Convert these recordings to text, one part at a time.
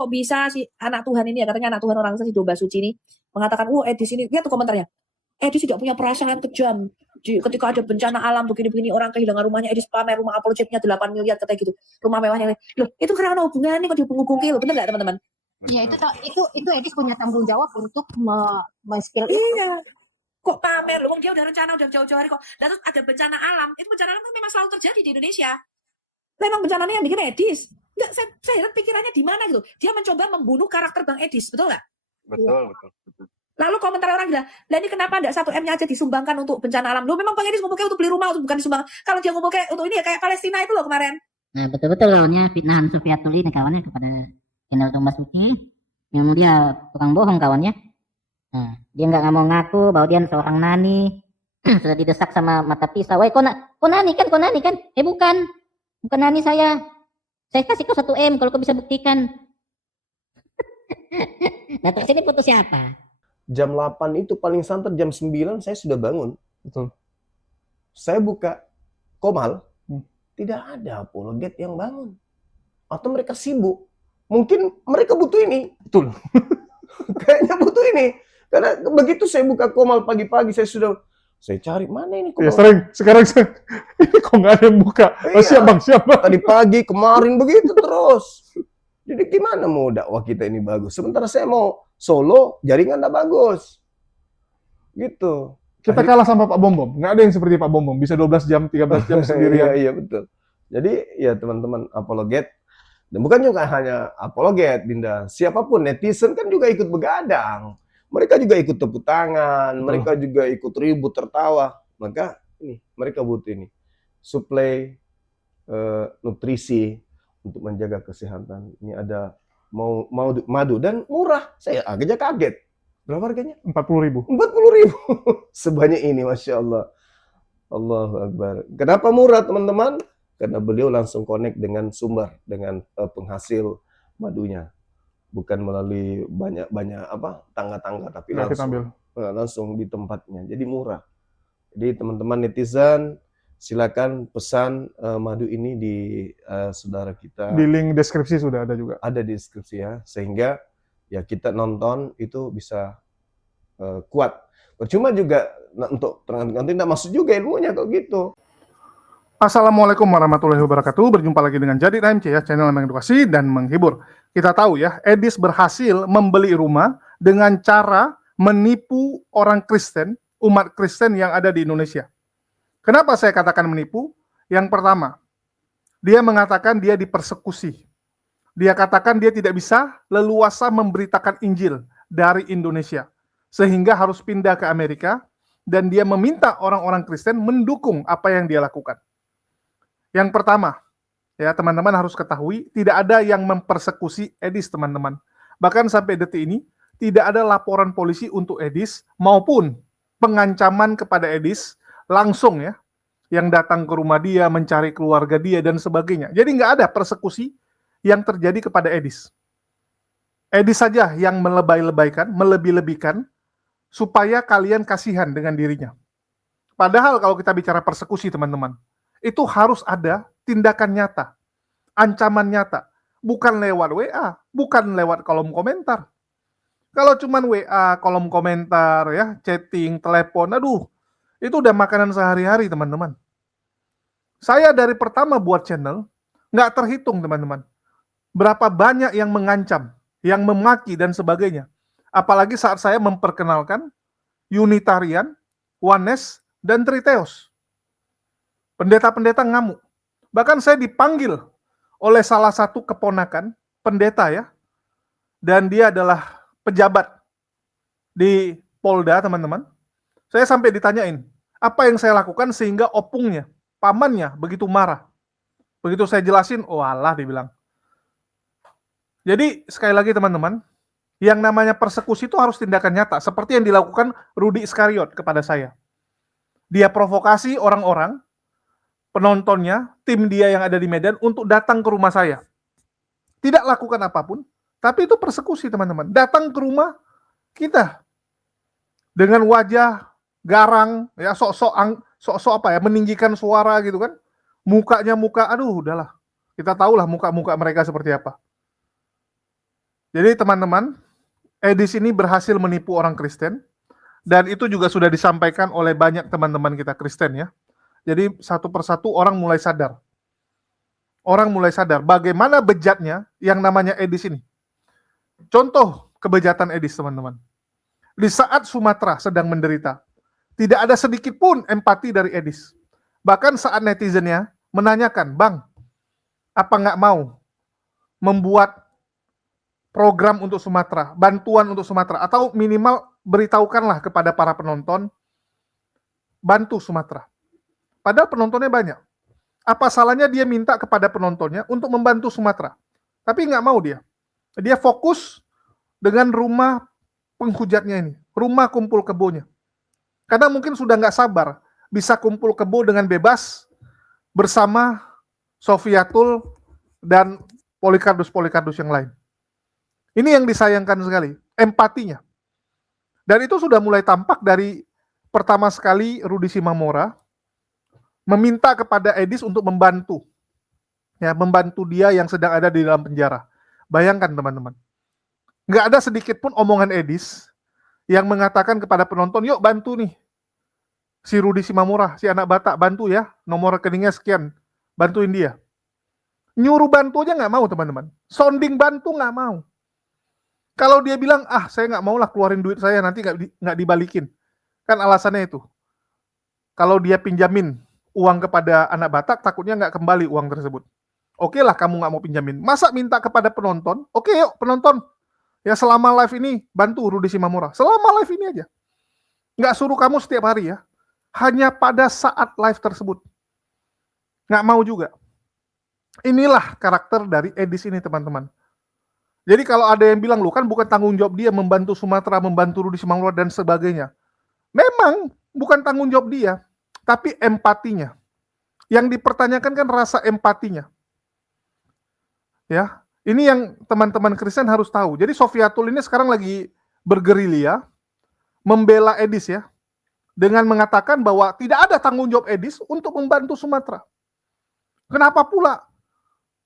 kok bisa si anak Tuhan ini ya, katanya anak Tuhan orang si domba suci ini mengatakan, Edis ini, lihat tuh komentarnya. Edis tidak punya perasaan kejam. Ketika ada bencana alam begini-begini, orang kehilangan rumahnya, Edis pamer rumah Apollo-nya 8 miliar katanya gitu. Rumah mewahnya. Loh, itu karena ada hubungannya kok dihubung-hubungke loh, bener nggak teman-teman? Ya itu Edis punya tanggung jawab untuk men-skill itu. Iya. Kok pamer loh, dia udah rencana udah jauh-jauh hari kok. Dan terus ada bencana alam, itu bencana alam kan memang selalu terjadi di Indonesia. Memang bencananya yang bikin Edis. Enggak, saya heran pikirannya di mana gitu. Dia mencoba membunuh karakter Bang Edis, betul nggak? Betul. Lalu komentar orang bilang, lah ini kenapa enggak 1M-nya aja disumbangkan untuk bencana alam? Loh, memang Bang Edis ngomongnya untuk beli rumah, bukan disumbang. Kalau dia ngomongnya untuk ini ya kayak Palestina itu loh kemarin. Nah, betul-betul kawannya fitnahan Sufiatul ini kawannya kepada channel Domba Suci. Yang dia tukang bohong kawannya. Nah, dia nggak mau ngaku bahwa dia seorang nani. Sudah didesak sama mata pisau. Woi, kok nani kan? Bukan nani saya. Saya kasih kau 1M kalau kau bisa buktikan. Nah, terus ini putus siapa? Jam 8 itu paling santer jam 9 saya sudah bangun. Betul. Saya buka Komal, tidak ada apologet yang bangun. Atau mereka sibuk. Mungkin mereka butuh ini. Betul. Kayaknya butuh ini. Karena begitu saya buka Komal pagi-pagi, saya cari mana ini Ya Komal. sekarang ini kok nggak ada yang buka. Oh, Iya. siap bang. Tadi pagi, kemarin begitu terus. Jadi gimana mau dakwah kita ini bagus? Sementara saya mau solo, jaringan nggak bagus. Gitu. Kita kalah sama Pak Bom. Nggak ada yang seperti Pak Bom. Bisa 12 jam, 13 jam sendirian. Iya, betul. Jadi ya teman-teman apologet. Dan bukan juga hanya apologet, Dinda. Siapapun, netizen kan juga ikut begadang. Mereka juga ikut tepuk tangan. Mereka juga ikut ribut, tertawa. Maka ini, mereka butuh ini. Suplai nutrisi untuk menjaga kesehatan. Ini ada madu dan murah. Saya agak kaget. Berapa harganya? 40.000. 40.000. Sebanyak ini, Masya Allah. Allahu Akbar. Kenapa murah, teman-teman? Karena beliau langsung connect dengan sumber, dengan penghasil madunya. Bukan melalui banyak tangga-tangga, tapi langsung di tempatnya. Jadi murah. Jadi teman-teman netizen, silakan pesan madu ini di saudara kita. Di link deskripsi sudah ada juga. Ada di deskripsi ya, sehingga ya kita nonton itu bisa kuat. Percuma juga untuk nanti tidak masuk juga ilmunya kok gitu. Assalamualaikum warahmatullahi wabarakatuh. Berjumpa lagi dengan Jadi AMC ya, channel yang mengedukasi dan menghibur. Kita tahu ya, Edis berhasil membeli rumah dengan cara menipu orang Kristen, umat Kristen yang ada di Indonesia. Kenapa saya katakan menipu? Yang pertama, dia mengatakan dia dipersekusi. Dia katakan dia tidak bisa leluasa memberitakan Injil dari Indonesia. Sehingga harus pindah ke Amerika, dan dia meminta orang-orang Kristen mendukung apa yang dia lakukan. Yang pertama, ya teman-teman harus ketahui, tidak ada yang mempersekusi Edis, teman-teman. Bahkan sampai detik ini, tidak ada laporan polisi untuk Edis, maupun pengancaman kepada Edis, langsung ya, yang datang ke rumah dia, mencari keluarga dia, dan sebagainya. Jadi nggak ada persekusi yang terjadi kepada Edis. Edis saja yang melebay-lebaykan, melebih-lebihkan, supaya kalian kasihan dengan dirinya. Padahal kalau kita bicara persekusi, teman-teman, itu harus ada tindakan nyata, ancaman nyata, bukan lewat WA, bukan lewat kolom komentar. Kalau cuman WA, kolom komentar, ya, chatting, telepon, aduh, itu udah makanan sehari-hari, teman-teman. Saya dari pertama buat channel, nggak terhitung, teman-teman. Berapa banyak yang mengancam, yang memaki, dan sebagainya. Apalagi saat saya memperkenalkan Unitarian, Oneness, dan Triteos. Pendeta-pendeta ngamuk. Bahkan saya dipanggil oleh salah satu keponakan, pendeta ya, dan dia adalah pejabat di Polda, teman-teman. Saya sampai ditanyain, apa yang saya lakukan sehingga opungnya, pamannya begitu marah. Begitu saya jelasin, oh alah, dibilang. Jadi sekali lagi teman-teman, yang namanya persekusi itu harus tindakan nyata, seperti yang dilakukan Rudy Iskariot kepada saya. Dia provokasi orang-orang, penontonnya, tim dia yang ada di Medan untuk datang ke rumah saya. Tidak lakukan apapun, tapi itu persekusi, teman-teman. Datang ke rumah kita dengan wajah garang, ya sok-sok apa ya, meninggikan suara gitu kan. Mukanya muka, aduh udahlah. Kita tahulah muka-muka mereka seperti apa. Jadi teman-teman, Edis ini berhasil menipu orang Kristen, dan itu juga sudah disampaikan oleh banyak teman-teman kita Kristen ya. Jadi satu persatu orang mulai sadar. Orang mulai sadar bagaimana bejatnya yang namanya Edis ini. Contoh kebejatan Edis, teman-teman. Di saat Sumatera sedang menderita, tidak ada sedikit pun empati dari Edis. Bahkan saat netizennya menanyakan, Bang, apa nggak mau membuat program untuk Sumatera, bantuan untuk Sumatera, atau minimal beritahukanlah kepada para penonton, bantu Sumatera. Padahal penontonnya banyak. Apa salahnya dia minta kepada penontonnya untuk membantu Sumatera? Tapi nggak mau dia. Dia fokus dengan rumah penghujatnya ini, rumah kumpul kebonya. Karena mungkin sudah nggak sabar bisa kumpul kebo dengan bebas bersama Sofiatul dan Polikarpus yang lain. Ini yang disayangkan sekali, empatinya. Dan itu sudah mulai tampak dari pertama sekali Rudi Simamora meminta kepada Edis untuk membantu. Ya, membantu dia yang sedang ada di dalam penjara. Bayangkan teman-teman. Nggak ada sedikit pun omongan Edis yang mengatakan kepada penonton, yuk bantu nih. Si Rudi Simamora, si anak Batak, bantu ya. Nomor rekeningnya sekian. Bantuin dia. Nyuruh bantu aja nggak mau teman-teman. Sounding bantu nggak mau. Kalau dia bilang, saya nggak mau lah keluarin duit saya, nanti nggak dibalikin. Kan alasannya itu. Kalau dia pinjamin uang kepada anak Batak, takutnya nggak kembali uang tersebut. Oke lah kamu nggak mau pinjamin. Masa minta kepada penonton? Oke yuk penonton. Ya selama live ini, bantu Rudi Simamora. Selama live ini aja. Nggak suruh kamu setiap hari ya. Hanya pada saat live tersebut. Nggak mau juga. Inilah karakter dari Edis ini teman-teman. Jadi kalau ada yang bilang, lu kan bukan tanggung jawab dia membantu Sumatera, membantu Rudi Simamora dan sebagainya. Memang bukan tanggung jawab dia, tapi empatinya. Yang dipertanyakan kan rasa empatinya. Ya, ini yang teman-teman Kristen harus tahu. Jadi Sofiatul ini sekarang lagi bergerilya, membela Edis ya, dengan mengatakan bahwa tidak ada tanggung jawab Edis untuk membantu Sumatera. Kenapa pula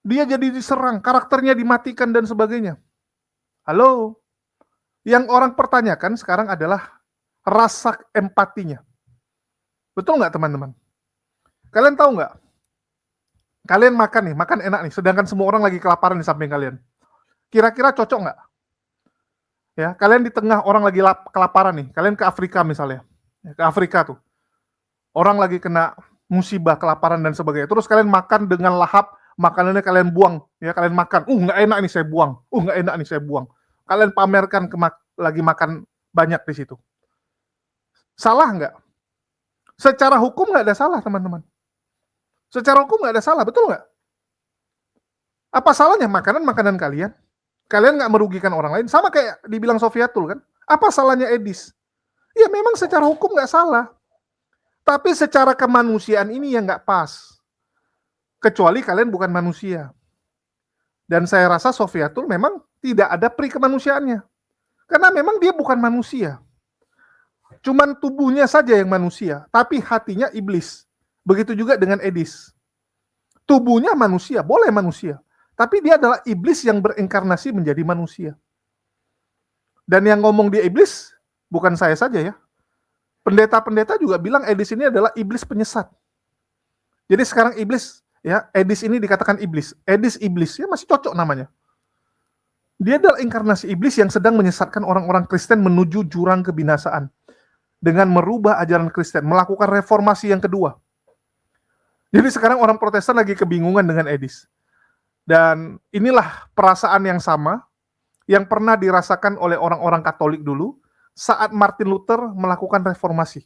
dia jadi diserang, karakternya dimatikan dan sebagainya? Halo? Yang orang pertanyakan sekarang adalah rasa empatinya. Betul nggak teman-teman? Kalian tahu nggak? Kalian makan nih, makan enak nih, sedangkan semua orang lagi kelaparan di samping kalian. Kira-kira cocok nggak? Ya, kalian di tengah orang lagi kelaparan nih, kalian ke Afrika misalnya, ke Afrika tuh, orang lagi kena musibah, kelaparan dan sebagainya. Terus kalian makan dengan lahap, makanannya kalian buang, ya kalian makan, nggak enak nih saya buang, nggak enak nih saya buang. Kalian pamerkan lagi makan banyak di situ. Salah nggak? Secara hukum nggak ada salah teman-teman. Secara hukum nggak ada salah, betul nggak? Apa salahnya makanan kalian? Kalian nggak merugikan orang lain, sama kayak dibilang Sofiatul kan? Apa salahnya Edis? Ya memang secara hukum nggak salah. Tapi secara kemanusiaan ini yang nggak pas. Kecuali kalian bukan manusia. Dan saya rasa Sofiatul memang tidak ada pri kemanusiaannya. Karena memang dia bukan manusia. Cuman tubuhnya saja yang manusia, tapi hatinya iblis. Begitu juga dengan Edis. Tubuhnya manusia, boleh manusia. Tapi dia adalah iblis yang berinkarnasi menjadi manusia. Dan yang ngomong dia iblis, bukan saya saja ya. Pendeta-pendeta juga bilang Edis ini adalah iblis penyesat. Jadi sekarang iblis, ya Edis ini dikatakan iblis. Edis iblis, ya masih cocok namanya. Dia adalah inkarnasi iblis yang sedang menyesatkan orang-orang Kristen menuju jurang kebinasaan. Dengan merubah ajaran Kristen, melakukan reformasi yang kedua. Jadi sekarang orang Protestan lagi kebingungan dengan Edis. Dan inilah perasaan yang sama yang pernah dirasakan oleh orang-orang Katolik dulu saat Martin Luther melakukan reformasi.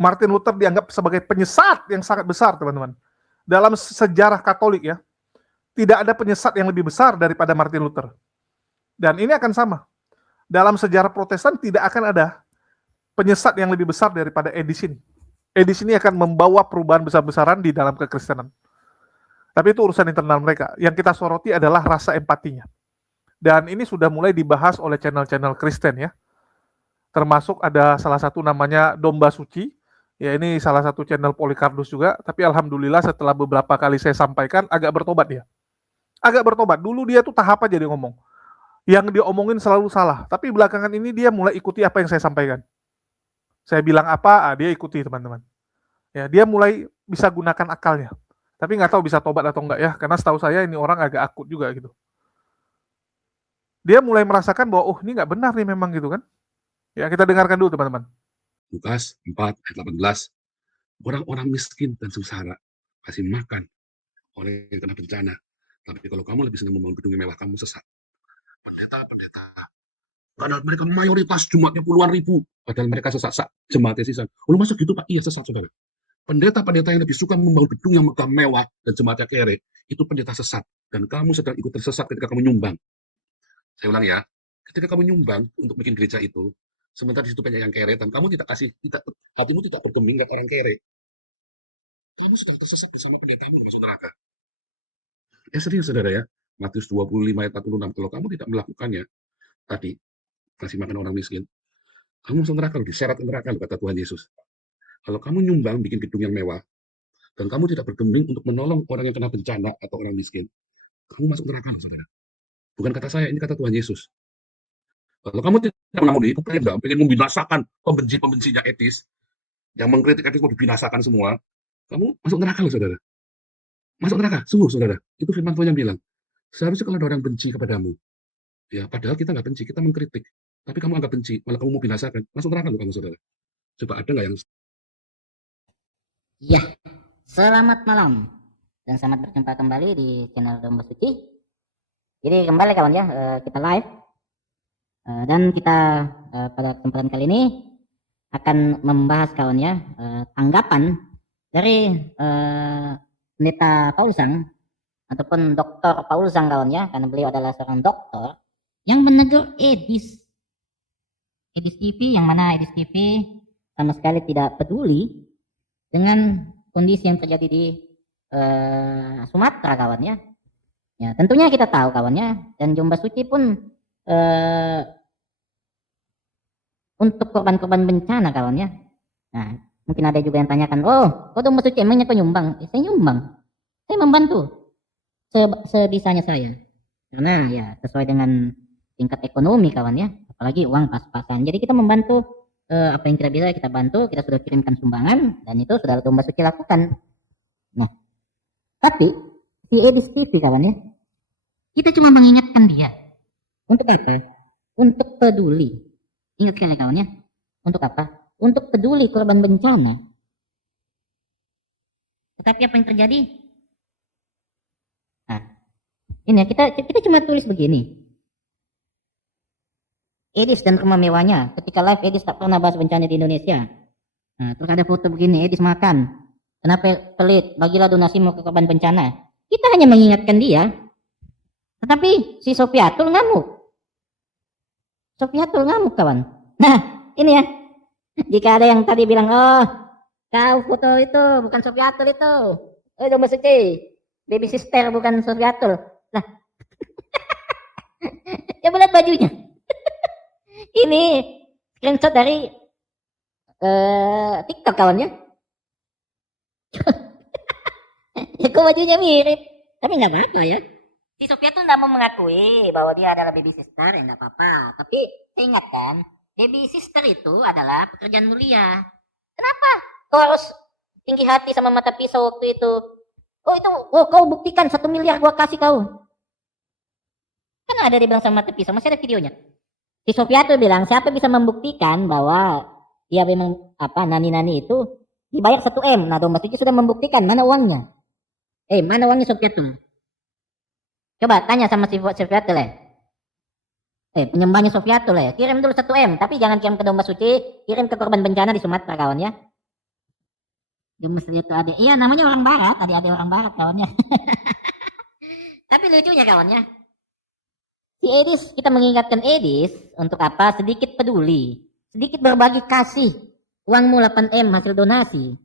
Martin Luther dianggap sebagai penyesat yang sangat besar, teman-teman. Dalam sejarah Katolik ya, tidak ada penyesat yang lebih besar daripada Martin Luther. Dan ini akan sama. Dalam sejarah Protestan tidak akan ada penyesat yang lebih besar daripada Edis ini. Edis ini akan membawa perubahan besar-besaran di dalam kekristenan. Tapi itu urusan internal mereka. Yang kita soroti adalah rasa empatinya. Dan ini sudah mulai dibahas oleh channel-channel Kristen ya. Termasuk ada salah satu namanya Domba Suci. Ya ini salah satu channel Polikarpus juga. Tapi alhamdulillah setelah beberapa kali saya sampaikan agak bertobat dia. Agak bertobat. Dulu dia tuh tahap aja dia ngomong. yang dia omongin selalu salah. Tapi belakangan ini dia mulai ikuti apa yang saya sampaikan. Saya bilang apa, dia ikuti teman-teman. Ya, dia mulai bisa gunakan akalnya. Tapi nggak tahu bisa tobat atau enggak ya, karena setahu saya ini orang agak akut juga gitu. Dia mulai merasakan bahwa, oh ini nggak benar nih memang gitu kan. Ya, kita dengarkan dulu teman-teman. Lukas 4 ayat 18. Orang-orang miskin dan sengsara kasih makan orang yang kena bencana. Tapi kalau kamu lebih senang membangun gedung yang mewah, kamu sesat. Pendeta-pendeta, karena mereka mayoritas jemaatnya puluhan ribu, padahal mereka sesat jemaatnya sisa. Lu masa gitu Pak? Iya sesat saudara. Pendeta-pendeta yang lebih suka membangun gedung yang megah mewah dan jemaatnya kere, itu pendeta sesat. Dan kamu sedang ikut tersesat ketika kamu nyumbang. Saya ulang ya, ketika kamu nyumbang untuk bikin gereja itu, sementara di situ banyak yang kere, dan kamu hatimu tidak bergeming dengan orang kere, kamu sedang tersesat bersama pendetamu masuk neraka. Serius saudara ya, Matius 25 ayat 46, kalau kamu tidak melakukannya, tadi, kasih makan orang miskin, kamu masuk neraka, diseret ke neraka, kata Tuhan Yesus. Kalau kamu nyumbang bikin gedung yang mewah, dan kamu tidak bergeming untuk menolong orang yang kena bencana atau orang miskin, kamu masuk neraka, saudara. Bukan kata saya, ini kata Tuhan Yesus. Kalau kamu tidak mengamuni, kamu pengen membinasakan pembenci-pembencinya etis, yang mengkritik etis mau dibinasakan semua, kamu masuk neraka loh, saudara. Masuk neraka, sungguh, saudara. Itu firman Tuhan yang bilang. Seharusnya kalau ada orang benci kepadamu, ya padahal kita nggak benci, kita mengkritik. Tapi kamu anggap benci, malah kamu mau binasakan. Masuk neraka loh kamu, saudara. Coba ada nggak yang... Iya, selamat malam dan selamat berjumpa kembali di channel Domba Suci. Jadi kembali kawan ya, kita live dan kita pada kesempatan kali ini akan membahas kawan ya tanggapan dari Pendeta Paulusang ataupun Dr. Paulusang kawan ya, karena beliau adalah seorang dokter yang menegur Edis TV, yang mana Edis TV sama sekali tidak peduli dengan kondisi yang terjadi di Sumatera kawan ya. Ya, tentunya kita tahu kawannya, dan Domba Suci pun untuk korban-korban bencana kawannya. Nah, mungkin ada juga yang tanyakan, oh, kok Domba Suci emangnya kau nyumbang? Saya nyumbang, saya membantu sebisanya saya, karena ya sesuai dengan tingkat ekonomi kawannya, apalagi uang pas-pasan. Jadi kita membantu apa yang kita bisa kita bantu, kita sudah kirimkan sumbangan dan itu sudah Domba Suci lakukan. Nah, tapi si Edis TV kawannya, kita cuma mengingatkan dia. Untuk apa? Untuk peduli. Ingat sekali kawannya. Untuk apa? Untuk peduli korban bencana. Tetapi apa yang terjadi? Nah, ini ya, kita cuma tulis begini. Edis dan rumah mewahnya. Ketika live Edis tak pernah bahas bencana di Indonesia. Nah, terus ada foto begini, Edis makan. Kenapa pelit? Bagilah donasimu ke korban bencana. Kita hanya mengingatkan dia. Tetapi si Sofiatul ngamuk. Sofiatul ngamuk kawan. Nah, ini ya. Jika ada yang tadi bilang, oh, kau foto itu bukan Sofiatul itu. Oh, Domba Suci. Baby sister bukan Sofiatul. Nah. Coba lihat bajunya. Ini screenshot dari TikTok kawan ya. Kok bajunya mirip. Tapi nggak apa-apa ya. Si Sofia tuh nggak mau mengakui bahwa dia adalah baby sister, ya nggak apa-apa. Tapi saya ingatkan, baby sister itu adalah pekerjaan mulia. Kenapa kau harus tinggi hati sama mata pisau waktu itu? Oh itu, oh kau buktikan 1 miliar gua kasih kau. Kan ada dibilang sama mata pisau, masih ada videonya. Si Sofia tuh bilang, siapa bisa membuktikan bahwa dia memang apa nani-nani itu dibayar 1 M. Nah, Domba Suci sudah membuktikan, mana uangnya? Mana uangnya Sofia tuh? Coba tanya sama si Sofiatul ya. Penyembahnya Sofiatul ya. Kirim dulu 1 M, tapi jangan kirim ke Domba Suci, kirim ke korban bencana di Sumatera kawan ya. Domba Suci itu ada. Iya, namanya orang barat, ada orang barat kawannya. Tapi lucunya kawannya. Si Edis, kita mengingatkan Edis untuk apa? Sedikit peduli, sedikit berbagi kasih. Uangmu 8 M hasil donasi.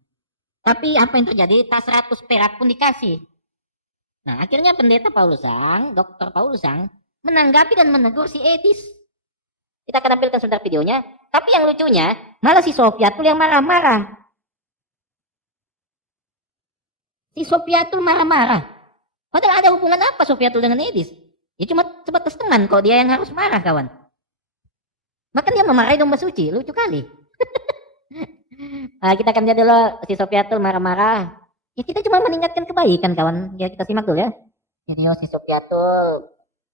Tapi apa yang terjadi? Tak 100 perak pun dikasih. Nah, akhirnya Pendeta Paulusang, Dr. Paulusang, menanggapi dan menegur si Edis. Kita akan tampilkan sebentar videonya. Tapi yang lucunya, malah si Sofiatul yang marah-marah. Si Sofiatul marah-marah. Padahal ada hubungan apa Sofiatul dengan Edis? Ya cuma sebatas teman kok, dia yang harus marah kawan. Bahkan dia memarahi domba suci, lucu kali. Kita akan lihat dulu si Sofiatul marah-marah. Ya kita cuma mengingatkan kebaikan kawan. Ya kita simak dulu ya. Video si Sofiatul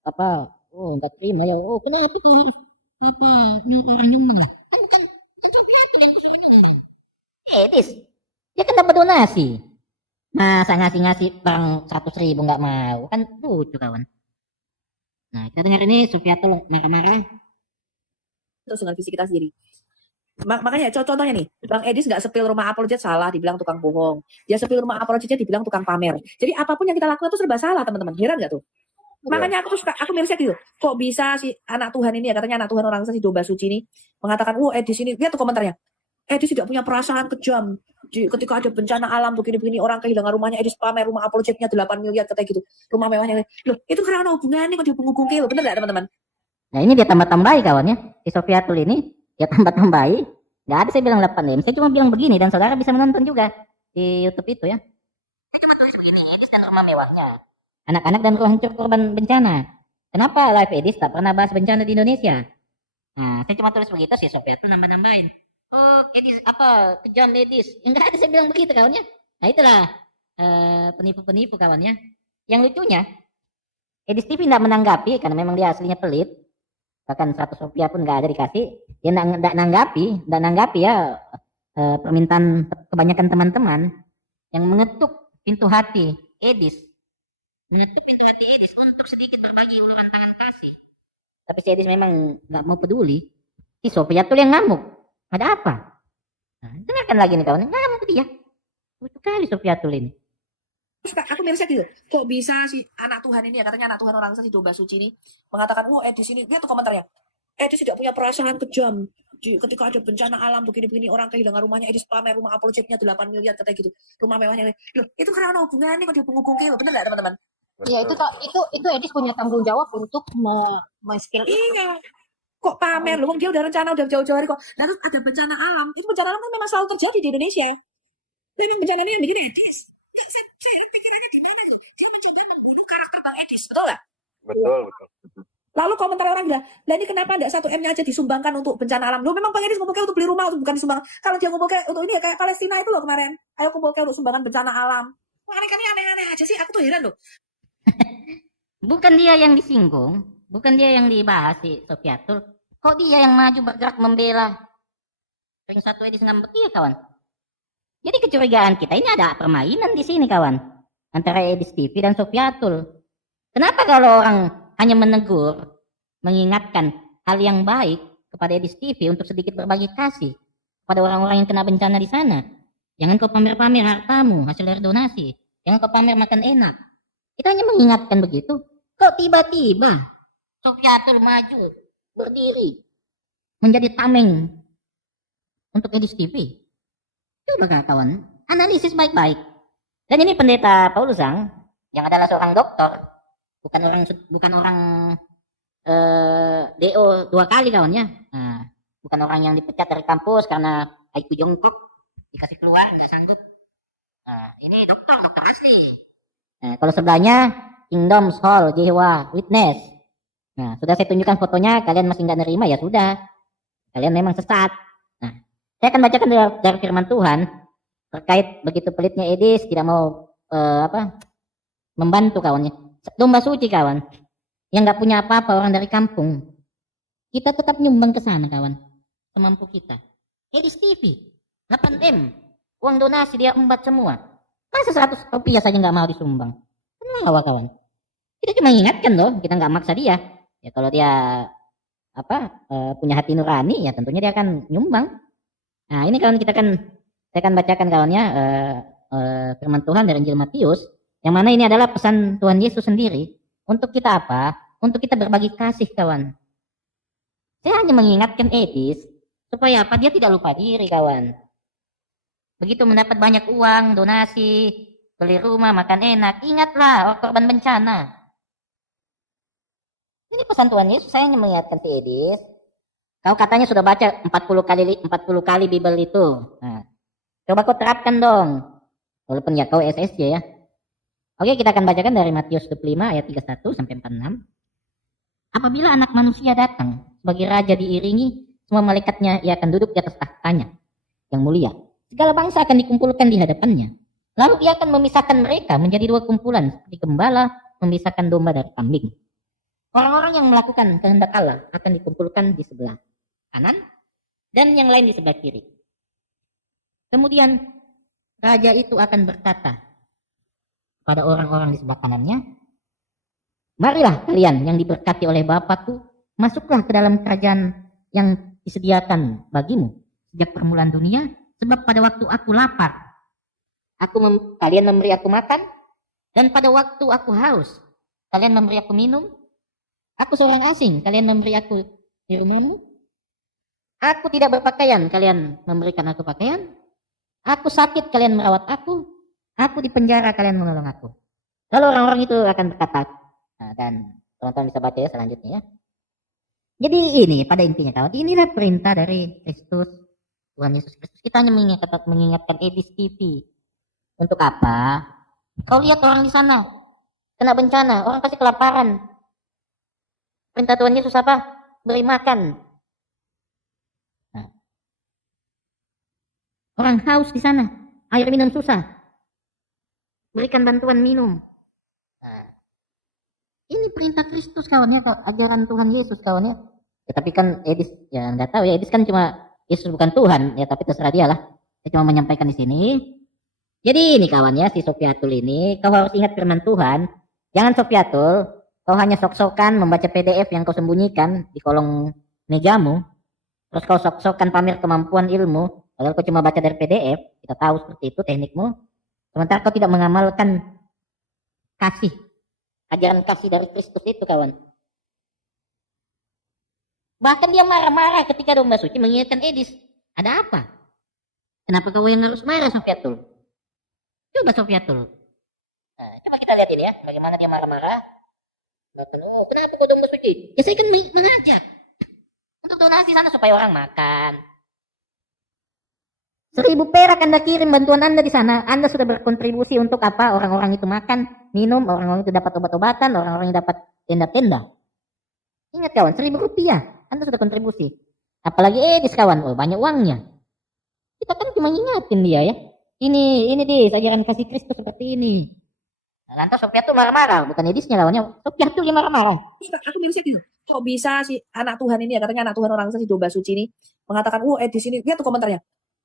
apa? Oh nggak terima ya. Oh kenapa tuh harus apa nyuruh orang nyumbang lah? Kan bukan si Sofiatul yang disuruh nyumbang. Etis, dia kan dapat donasi. Masa ngasih-ngasih bang 100.000 nggak mau? Kan lucu kawan. Nah kita dengar ini Sofiatul marah-marah. Terus dengan visi kita sendiri. Makanya contohnya nih, Bang Edis nggak sepil rumah apologet salah, dibilang tukang bohong. Dia sepil rumah apologetnya dibilang tukang pamer. Jadi apapun yang kita lakukan itu serba salah teman-teman. Heran nggak tuh? Makanya aku tuh suka, aku mirisnya gitu. Kok bisa si anak Tuhan ini ya, katanya anak Tuhan orang si domba suci ini mengatakan, Edis ini, lihat tuh komentarnya. Edis tidak punya perasaan kejam. Ketika ada bencana alam begini-begini orang kehilangan rumahnya, Edis pamer rumah apologetnya 8 miliar katanya gitu. Rumah mewahnya. Loh, itu karena ada hubungannya kok dihubung-hubung ke lo, bener nggak teman-teman? Nah ini dia tambah-tambahi kawannya, si Sofiatul ini dia tambah-tambahi. Nggak ada saya bilang 8M, saya cuma bilang begini dan saudara bisa menonton juga di YouTube itu ya. Saya cuma tulis begini, Edis dan rumah mewahnya, anak-anak dan ruang hancur korban bencana. Kenapa live Edis tak pernah bahas bencana di Indonesia? Nah, saya cuma tulis begitu, si Sofiatul nambah-nambahin. Oh, Edis apa kejam Edis? Enggak ada saya bilang begitu kawannya. Nah itulah penipu-penipu kawannya. Yang lucunya, Edis TV tidak menanggapi karena memang dia aslinya pelit. Bahkan 100 rupiah pun nggak ada dikasih. Dia nggak nanggapi ya permintaan kebanyakan teman-teman yang mengetuk pintu hati Edis. Mengetuk pintu hati Edis untuk sedikit berbagi uluran tangan kasih. Tapi si Edis memang nggak mau peduli. Si Sofiatul yang ngamuk. Ada apa? Nah, dengarkan lagi nih kawan. Ngamuk dia. Lucu kali Sofiatul ini. Aku mirisnya gitu. Kok bisa si anak Tuhan ini ya, katanya anak Tuhan orang si domba suci ini mengatakan, Edis ini, lihat tuh komentarnya. Edis tidak punya perasaan kejam. Ketika ada bencana alam begini-begini orang kehilangan rumahnya, Edis pamer rumah apologetnya 8 miliar katanya gitu. Rumah mewahnya. Loh, itu karena ada hubungannya kok dihubung-hubung ke lo, bener nggak teman-teman? Ya itu Edis punya tanggung jawab untuk men-skill. Iya. Kok pamer loh, dia udah rencana udah jauh-jauh hari kok. Lalu ada bencana alam. Itu bencana alam kan memang selalu terjadi di Indonesia. Memang bencana ini yang bikin Edis. Saya pikirannya di mana loh. Dia mencoba membunuh karakter Bang Edis, betul nggak? Betul. Lalu komentar orang bilang, lah ini kenapa enggak 1M-nya aja disumbangkan untuk bencana alam? Loh memang Bang Edis ngumpulnya untuk beli rumah, untuk bukan disumbang. Kalau dia ngumpulnya untuk ini ya kayak Palestina itu loh kemarin. Ayo kumpulnya untuk sumbangan bencana alam. Wah, ini aneh-aneh aja sih. Aku tuh heran loh. Bukan dia yang disinggung, bukan dia yang dibahas si Sofiatul. Kok dia yang maju bergerak membela? Ring 1 Edis ngambek ya kawan. Jadi kecurigaan kita ini ada permainan di sini kawan. Antara Edis TV dan Sofiatul. Kenapa kalau orang hanya menegur, mengingatkan hal yang baik kepada Edis TV untuk sedikit berbagi kasih kepada orang-orang yang kena bencana di sana. Jangan kau pamer-pamer hartamu hasil dari donasi. Jangan kau pamer makan enak. Kita hanya mengingatkan begitu. Kok tiba-tiba Sofiatul maju, berdiri, menjadi tameng untuk Edis TV. Coba kawan, analisis baik-baik. Dan ini pendeta Paulusang yang adalah seorang dokter, bukan orang DO 2 kali kawannya. Nah, bukan orang yang dipecat dari kampus karena IQ jongkok, dikasih keluar nggak sanggup. Nah, ini dokter asli. Nah, kalau sebelahnya Kingdoms Hall Jehovah Witness. Nah, sudah saya tunjukkan fotonya, kalian masih nggak nerima ya sudah. Kalian memang sesat. Nah, saya akan bacakan dari firman Tuhan terkait begitu pelitnya Edis tidak mau membantu kawannya. Domba suci kawan, yang nggak punya apa-apa orang dari kampung. Kita tetap nyumbang ke sana kawan, semampu kita. Edis TV, 8M, uang donasi dia embat semua. Masa 100 rupiah saja nggak mau disumbang? Kenapa kawan? Kita cuma ingatkan loh, kita nggak maksa dia. Ya kalau dia punya hati nurani, ya tentunya dia akan nyumbang. Nah ini kawan saya akan bacakan kawannya firman Tuhan dari Injil Matius, yang mana ini adalah pesan Tuhan Yesus sendiri untuk kita apa? Untuk kita berbagi kasih kawan. Saya hanya mengingatkan Edis supaya apa? Dia tidak lupa diri kawan. Begitu mendapat banyak uang, donasi, beli rumah, makan enak, ingatlah korban bencana. Ini pesan Tuhan Yesus, saya hanya mengingatkan si Edis. Kau katanya sudah baca 40 kali Bible itu. Nah, coba kau terapkan dong. Walaupun ya kau SSJ ya. Oke, kita akan bacakan dari Matius 25 ayat 31 sampai 46. Apabila anak manusia datang sebagai raja diiringi semua malaikatnya, ia akan duduk di atas tahtanya yang mulia. Segala bangsa akan dikumpulkan di hadapannya. Lalu ia akan memisahkan mereka menjadi dua kumpulan seperti gembala memisahkan domba dari kambing. Orang-orang yang melakukan kehendak Allah akan dikumpulkan di sebelah kanan dan yang lain di sebelah kiri. Kemudian raja itu akan berkata pada orang-orang di sebelah kanannya, marilah kalian yang diberkati oleh Bapakku, masuklah ke dalam kerajaan yang disediakan bagimu sejak permulaan dunia, sebab pada waktu aku lapar, kalian memberi aku makan, dan pada waktu aku haus, kalian memberi aku minum. Aku seorang asing, kalian memberi aku di rumahmu. Aku tidak berpakaian, kalian memberikan aku pakaian. Aku sakit, kalian merawat aku. Aku di penjara, kalian menolong aku. Lalu orang-orang itu akan berkata, dan teman-teman bisa baca ya selanjutnya ya. Jadi ini pada intinya kawan, inilah perintah dari Kristus, Tuhan Yesus Kristus. Kita hanya mengingatkan Edis TV. Untuk apa? Kau lihat orang di sana kena bencana, orang pasti kelaparan. Perintah Tuhan Yesus apa? Beri makan. Orang haus di sana, air minum susah. Berikan bantuan minum. Ini perintah Kristus kawannya, ajaran Tuhan Yesus kawannya. Ya, tapi kan Edis ya nggak tahu ya, Edis kan cuma Yesus bukan Tuhan ya, tapi terserah dia lah. Saya cuma menyampaikan di sini. Jadi ini kawannya si Sofiatul ini, kau harus ingat firman Tuhan. Jangan Sofiatul, kau hanya sok-sokan membaca PDF yang kau sembunyikan di kolong mejamu. Terus kau sok-sokan pamer kemampuan ilmu, padahal kau cuma baca dari PDF. Kita tahu seperti itu teknikmu. Sementara kau tidak mengamalkan kasih, ajaran kasih dari Kristus itu kawan. Bahkan dia marah-marah ketika domba suci mengingatkan Edis. Ada apa? Kenapa kau yang harus marah Sofiatul? Coba Sofiatul. Coba kita lihat ini ya, bagaimana dia marah-marah. Oh, kenapa kau domba suci? Ya saya kan mengajak untuk donasi sana supaya orang makan. 1.000 perak Anda kirim bantuan Anda di sana. Anda sudah berkontribusi untuk apa? Orang-orang itu makan, minum, orang-orang itu dapat obat-obatan, orang-orang itu dapat tenda-tenda. Ingat kawan, 1.000 rupiah. Anda sudah kontribusi. Apalagi Edis kawan, oh banyak uangnya. Kita kan cuma ingatin dia ya. Ini deh, ajaran kasih Kristus seperti ini. Nah, lantas Sofiatul marah-marah, bukan Edisnya lawannya. Sofiatul dia marah-marah. Aku miris gitu. Kok bisa si anak Tuhan ini ya, katanya anak Tuhan orang si domba suci ini mengatakan, Edis ini, lihat tuh komentarnya.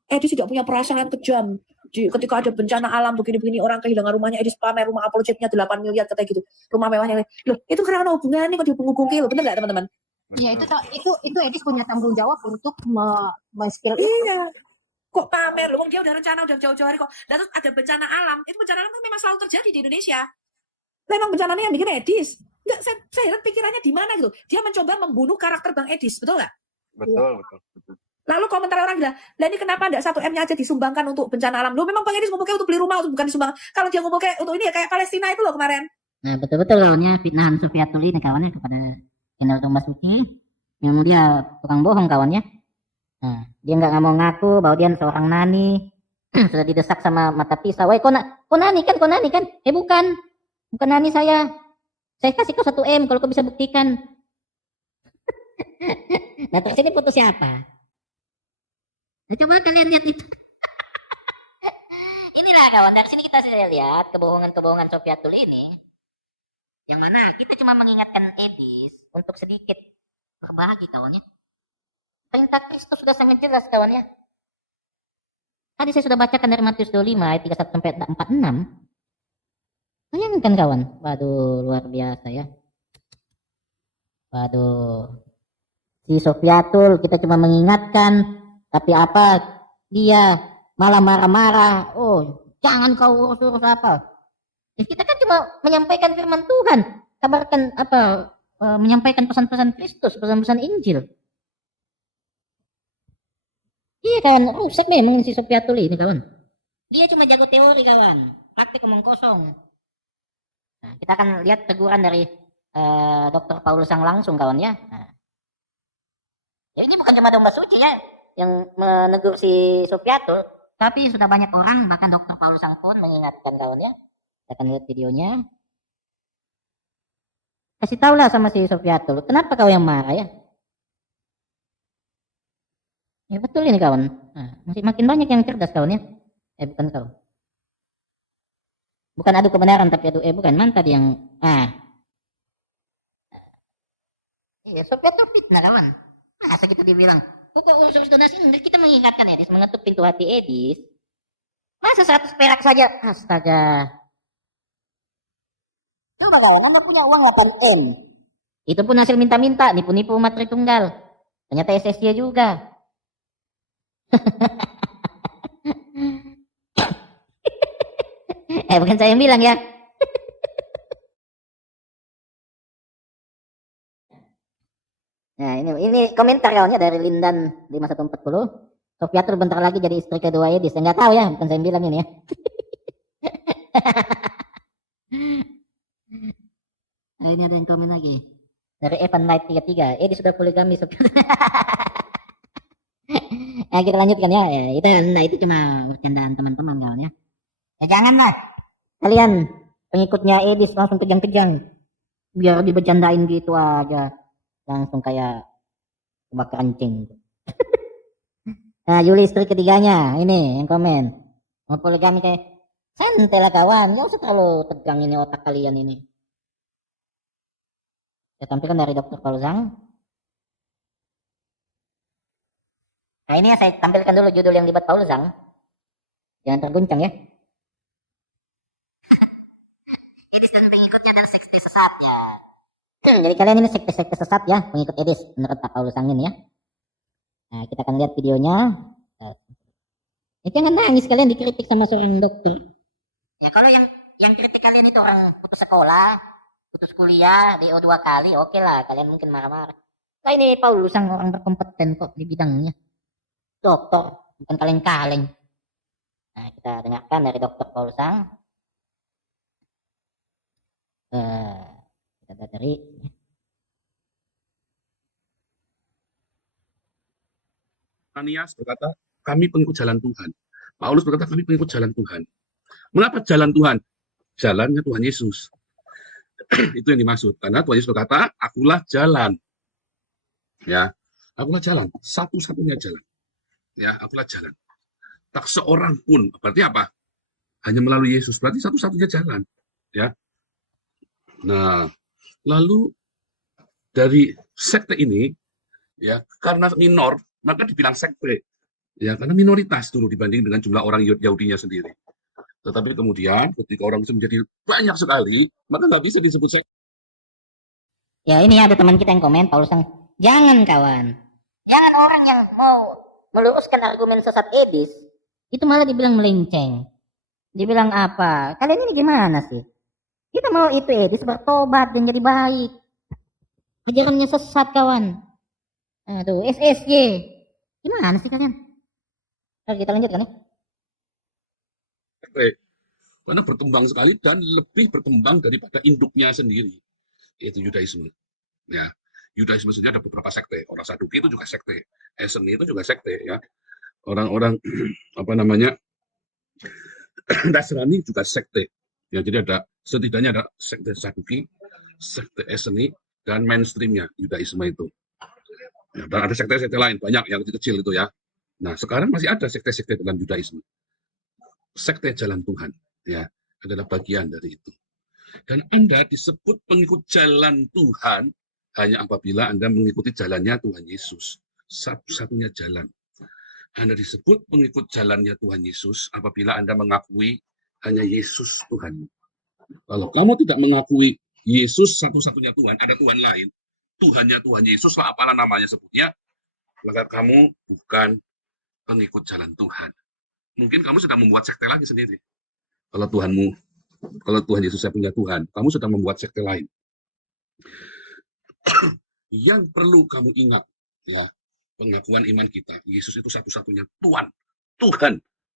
Edis tidak punya perasaan kejam. Ketika ada bencana alam begini-begini, orang kehilangan rumahnya, Edis pamer rumah Apollo chipnya 8 miliar katanya gitu. Rumah mewahnya. Loh, itu karena hubungannya kok dibungkuk-bungkuk, bener nggak teman-teman? Ya itu Edis punya tanggung jawab untuk men-skill. Iya. Kok pamer loh, dia udah rencana udah jauh-jauh hari kok. Dan terus ada bencana alam, itu bencana alam kan memang selalu terjadi di Indonesia. Memang bencananya yang bikin Edis. Enggak, saya heran pikirannya di mana gitu. Dia mencoba membunuh karakter Bang Edis, betul nggak? Betul. Lalu komentar orang bilang, lah ini kenapa enggak 1M-nya aja disumbangkan untuk bencana alam? Loh memang Bang Edis ngomongnya untuk beli rumah, untuk bukan disumbang. Kalau dia ngomongnya untuk ini ya kayak Palestina itu loh kemarin. Nah betul-betul lawannya fitnahan Sofiatul ini kawannya kepada channel Domba Suci. Yang dia tukang bohong kawannya. Nah, dia nggak mau ngaku bahwa dia seorang nani. Sudah didesak sama mata pisau. Kok nani kan? Bukan nani saya. Saya kasih kau 1M kalau kau bisa buktikan. Nah terus ini foto siapa? Nah, coba kalian lihat itu. Inilah kawan, dari sini kita sudah lihat kebohongan-kebohongan Sofiatul ini. Yang mana kita cuma mengingatkan Edis untuk sedikit berbagi kawannya. Perintah Kristus sudah sangat jelas kawannya. Tadi saya sudah bacakan dari Matius 25 ayat 31 sampai 46. Bayangkan kawan, waduh luar biasa ya. Waduh. Si Sofiatul kita cuma mengingatkan, tapi apa? Dia malah marah-marah. Oh, jangan kau urus-urus apa. Ya, kita kan cuma menyampaikan firman Tuhan, kabarkan apa? Menyampaikan pesan-pesan Kristus, pesan-pesan Injil. Iya kan, rusak memang si Sofiatul ini kawan. Dia cuma jago teori kawan, praktik omong kosong. Nah, kita akan lihat teguran dari Dr. Paulus yang langsung kawan ya. Nah. Ya ini bukan cuma Domba Suci ya yang menegur si Sofiatul, tapi sudah banyak orang, bahkan Dr. Paulus yang pun mengingatkan kawan ya. Kita akan lihat videonya. Kasih tahulah sama si Sofiatul, kenapa kau yang marah ya? Ya betul ini kawan. Nah, masih makin banyak yang cerdas kawan ya. Bukan kau. Bukan adu kebenaran tapi bukan man tadi yang iya Sofiatul fitnah kawan. Masa kita dibilang pokok unsur donasi kita mengingatkan Edis mengetuk pintu hati Edis. Masa 100 perak saja? Astaga. Coba kawan, Anda punya uang 8M. Itu pun hasil minta-minta, nipu-nipu umat Tritunggal. Ternyata SSY juga. Bukan saya yang bilang ya. Nah, ini komentar kawannya dari Lindan 5140. Sofiatul bentar lagi jadi istri kedua Edis. Saya nggak tahu ya, bukan saya yang bilang ini ya. Nah, ini ada yang komen lagi. Dari Evan Knight 33. Edis sudah poligami Sofiatul. Nah, kita lanjutkan ya. Itu cuma bercandaan teman-teman kawan ya. Ya janganlah. Kalian pengikutnya Edis langsung kejang-kejang. Biar dibercandain gitu aja. Langsung kayak kebakaran kencing. Nah, Yuli istri ketiganya. Ini yang komen. Mau poligami kayak santai lah kawan. Gak usah terlalu tegang ini otak kalian ini. Saya tampilkan dari Dr. Paulzang. Nah ini ya saya tampilkan dulu judul yang dibuat Paulzang. Jangan terguncang ya. Edis dan pengikutnya adalah sekte sesat ya. Jadi kalian ini sekte-sekte sesat ya, pengikut Edis menurut Pak Paulzang ini ya. Nah kita akan lihat videonya. Jangan nangis kalian dikritik sama seorang dokter. Ya kalau yang kritik kalian itu orang putus sekolah, putus kuliah, DO 2 kali, oke lah kalian mungkin marah-marah. Nah ini Paulzang orang berkompeten kok di bidangnya. Dokter, bukan kaleng-kaleng. Nah kita dengarkan dari Dokter Paulzang. Kita dari Ananias berkata, kami pengikut jalan Tuhan. Paulus berkata, kami pengikut jalan Tuhan. Mengapa jalan Tuhan? Jalannya Tuhan Yesus. Itu yang dimaksud. Karena Tuhan Yesus berkata, akulah jalan. Ya, akulah jalan. Satu-satunya jalan. Ya, akulah jalan. Tak seorang pun. Berarti apa? Hanya melalui Yesus. Berarti satu-satunya jalan. Ya. Nah, lalu dari sekte ini, ya, karena minor, maka dibilang sekte. Ya, karena minoritas dulu dibanding dengan jumlah orang Yahudinya sendiri. Tetapi kemudian ketika orang itu menjadi banyak sekali, maka nggak bisa disebut sekte. ya ini ada teman kita yang komen Paulzang. Jangan kawan. Jangan orang yang mau meluruskan argumen sesat Edis itu malah dibilang melenceng. Dibilang apa? Kalian ini gimana sih? Kita mau itu Edis bertobat dan jadi baik. Ajarannya sesat kawan. Aduh, SSY. Gimana sih kalian? Kita lanjutkan ya. Karena berkembang sekali dan lebih berkembang daripada induknya sendiri, yaitu Yudaisme. Ya, Yudaisme sendiri ada beberapa sekte. Orang Saduki itu juga sekte. Eseni itu juga sekte. Ya, orang-orang apa namanya Nasrani juga sekte. Ya, jadi ada setidaknya ada sekte Saduki, sekte Eseni, dan mainstreamnya Yudaisme itu. Ya, dan ada sekte-sekte lain banyak yang kecil itu ya. Nah, sekarang masih ada sekte-sekte dalam Yudaisme. Sekte jalan Tuhan, ya, adalah bagian dari itu. Dan Anda disebut pengikut jalan Tuhan hanya apabila Anda mengikuti jalannya Tuhan Yesus. Satu-satunya jalan. Anda disebut pengikut jalannya Tuhan Yesus apabila Anda mengakui hanya Yesus Tuhan. Kalau kamu tidak mengakui Yesus satu-satunya Tuhan, ada Tuhan lain, Tuhannya Tuhan Yesus, lah apalah namanya sebutnya, maka kamu bukan pengikut jalan Tuhan. Mungkin kamu sudah membuat sekte lagi sendiri. Kalau Tuhan Yesus saya punya Tuhan, kamu sudah membuat sekte lain. Yang perlu kamu ingat, ya, pengakuan iman kita, Yesus itu satu-satunya Tuhan,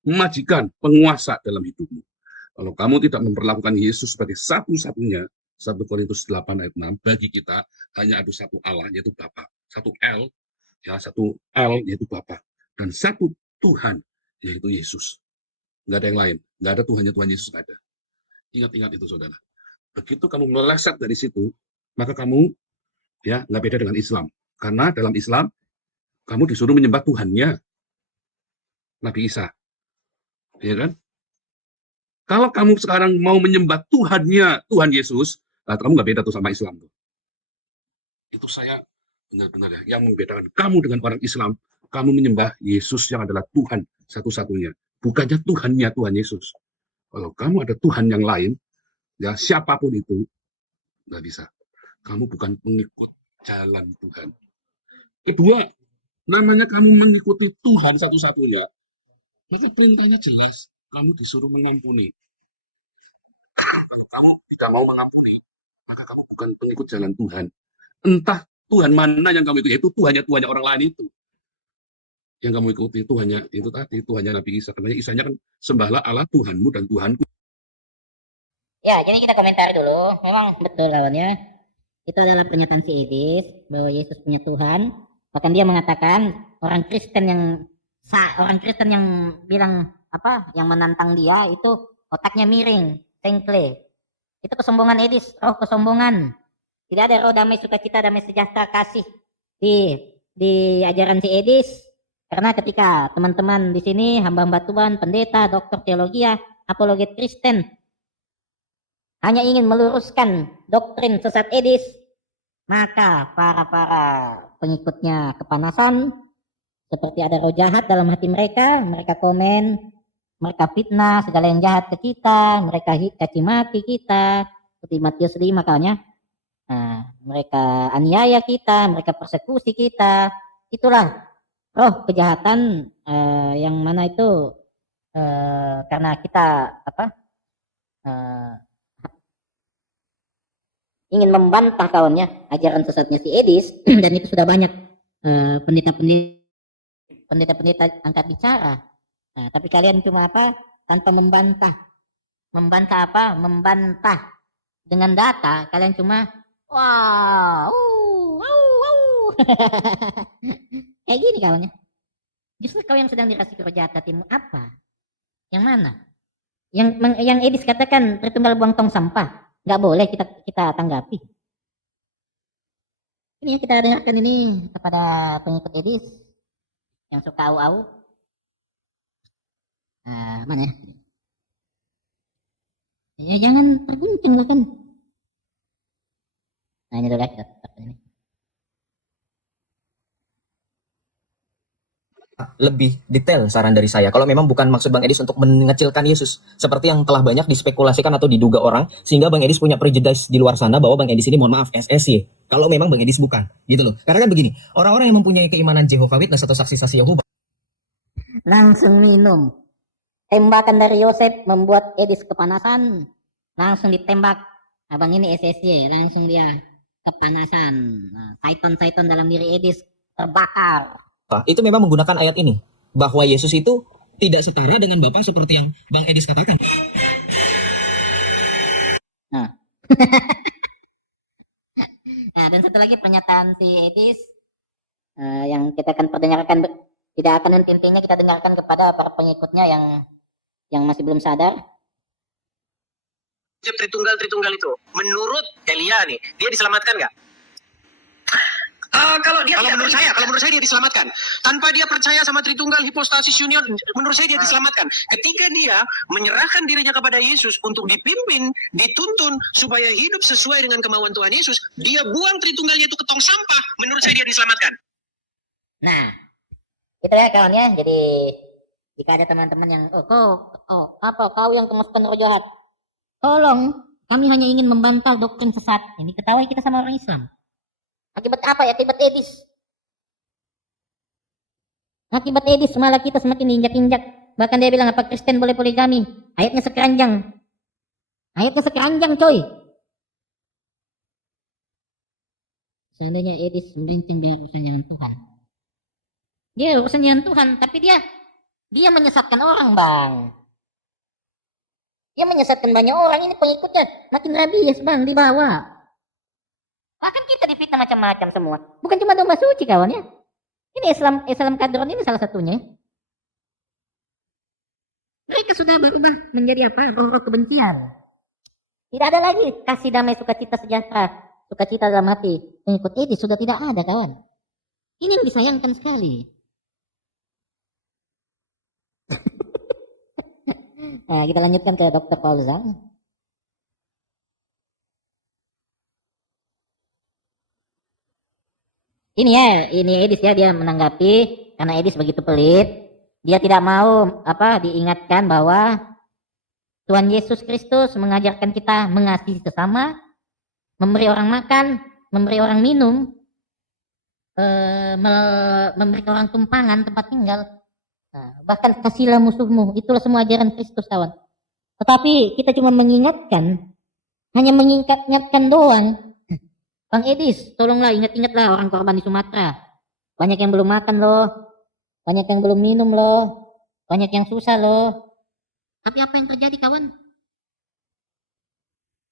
majikan, penguasa dalam hidupmu. Kalau kamu tidak memperlakukan Yesus sebagai satu-satunya, 1 Korintus 8 ayat 6, bagi kita hanya ada satu Allah, yaitu Bapa. Satu L, yaitu Bapa. Dan satu Tuhan, yaitu Yesus. Nggak ada yang lain. Nggak ada Tuhannya Tuhan Yesus, nggak ada. Ingat-ingat itu, saudara. Begitu kamu meleset dari situ, maka kamu ya nggak beda dengan Islam. Karena dalam Islam kamu disuruh menyembah Tuhannya Nabi Isa, ya kan? Kalau kamu sekarang mau menyembah Tuhannya Tuhan Yesus, nah, kamu nggak beda tuh sama Islam tuh. Itu saya benar-benar ya, yang membedakan kamu dengan orang Islam, kamu menyembah Yesus yang adalah Tuhan satu-satunya, bukannya Tuhannya Tuhan Yesus. Kalau kamu ada Tuhan yang lain, ya siapapun itu, nggak bisa. Kamu bukan pengikut jalan Tuhan. Kedua, namanya kamu mengikuti Tuhan satu-satunya, itu perintahnya jelas. Kamu disuruh mengampuni. Kalau kamu tidak mau mengampuni, maka kamu bukan pengikut jalan Tuhan. Entah Tuhan mana yang kamu ikuti, itu Tuhannya orang lain itu. Yang kamu ikuti Tuhannya itu tadi, Tuhannya Nabi Isa. Karena Isanya kan sembahlah Allah Tuhanmu dan Tuhanku. Ya, jadi kita komentar dulu. Memang betul lawannya. Itu adalah pernyataan si Edis bahwa Yesus punya Tuhan. Bahkan dia mengatakan orang Kristen yang bilang apa, yang menantang dia itu otaknya miring, tengkle. Itu kesombongan Edis, roh kesombongan. Tidak ada roh damai sukacita, damai sejahtera, kasih di ajaran si Edis. Karena ketika teman-teman di sini hamba-hamba Tuhan, pendeta, doktor teologi, apologet Kristen hanya ingin meluruskan doktrin sesat Edis, maka para pengikutnya kepanasan, seperti ada roh jahat dalam hati mereka komen, mereka fitnah segala yang jahat ke kita, mereka caci maki kita, seperti Matius 5 makanya. Nah, mereka aniaya kita, mereka persekusi kita. Itulah roh kejahatan yang mana itu karena kita ingin membantah kawannya ajaran sesatnya si Edis dan itu sudah banyak pendeta-pendeta angkat bicara. Nah, tapi kalian cuma tanpa membantah dengan data, kalian cuma wow. Kayak gini kawannya. Justru kau yang sedang dirasuki roh jahat hatimu apa? Yang mana? Yang Edis katakan Tritunggal buang tong sampah. Nggak boleh kita tanggapi. Ini yang kita dengarkan ini kepada pengikut Edis yang suka au-au. Nah, mana ya? Ya jangan terguncang bahkan. Nah ini dulu ya kita ini. Lebih detail saran dari saya. Kalau memang bukan maksud Bang Edis untuk mengecilkan Yesus, seperti yang telah banyak dispekulasikan atau diduga orang, sehingga Bang Edis punya prejudice di luar sana bahwa Bang Edis ini mohon maaf SSY. Kalau memang Bang Edis bukan, gitu loh. Karena kan begini, orang-orang yang mempunyai keimanan Jehovah Witness atau saksi-saksi Yehova Langsung minum. Tembakan dari Yosef membuat Edis kepanasan. Langsung ditembak. Abang ini SSY, langsung dia kepanasan. Nah, Titan dalam diri Edis terbakar. itu memang menggunakan ayat ini, bahwa Yesus itu tidak setara dengan Bapa seperti yang Bang Edis katakan. Nah. Nah, dan satu lagi pernyataan si Edis yang kita akan perdengarkan, tidak akan henti-hentinya kita dengarkan kepada para pengikutnya yang masih belum sadar. Tritunggal itu, menurut Elia nih, dia diselamatkan nggak? Kalau menurut saya dia diselamatkan. Tanpa dia percaya sama Tritunggal Hipostasis Union, menurut saya dia diselamatkan. Ketika dia menyerahkan dirinya kepada Yesus untuk dipimpin, dituntun supaya hidup sesuai dengan kemauan Tuhan Yesus, dia buang Tritunggalnya itu ke tong sampah. Menurut saya dia diselamatkan. Nah, itu ya kawan ya. Jadi jika ada teman-teman yang kau yang kemasukan roh jahat, tolong, kami hanya ingin membantah doktrin sesat. Ini ketahui kita sama orang Islam. Akibat apa ya? Akibat Edis. Akibat Edis malah kita semakin diinjak-injak. Bahkan dia bilang apa Kristen boleh poligami. Ayatnya sekeranjang. Coy. Seandainya Edis melenceng dari urusan dengan Tuhan. Dia urusan dengan Tuhan, tapi dia menyesatkan orang, Bang. Dia menyesatkan banyak orang, ini pengikutnya makin rabies, Bang, di bawah. Bahkan kita difitnah macam-macam semua. Bukan cuma domba suci kawan ya. Ini Islam kadron ini salah satunya. Mereka sudah berubah menjadi apa? Roh-roh kebencian. Tidak ada lagi kasih damai sukacita sejahtera. sukacita dalam hati pengikut Edis sudah tidak ada, kawan. Ini yang disayangkan sekali. Nah, kita lanjutkan ke Dr. Paul Zhang. Ini ya, ini Edis ya, dia menanggapi karena Edis begitu pelit, dia tidak mau diingatkan bahwa Tuhan Yesus Kristus mengajarkan kita mengasihi sesama, memberi orang makan, memberi orang minum, memberi orang tumpangan tempat tinggal. Nah, bahkan kasihlah musuhmu, itulah semua ajaran Kristus, kawan. Tetapi kita cuma mengingatkan, hanya mengingatkan doang. Bang Edis, tolonglah ingat-ingatlah orang korban di Sumatera. Banyak yang belum makan loh, banyak yang belum minum loh, banyak yang susah loh. Tapi apa yang terjadi, kawan?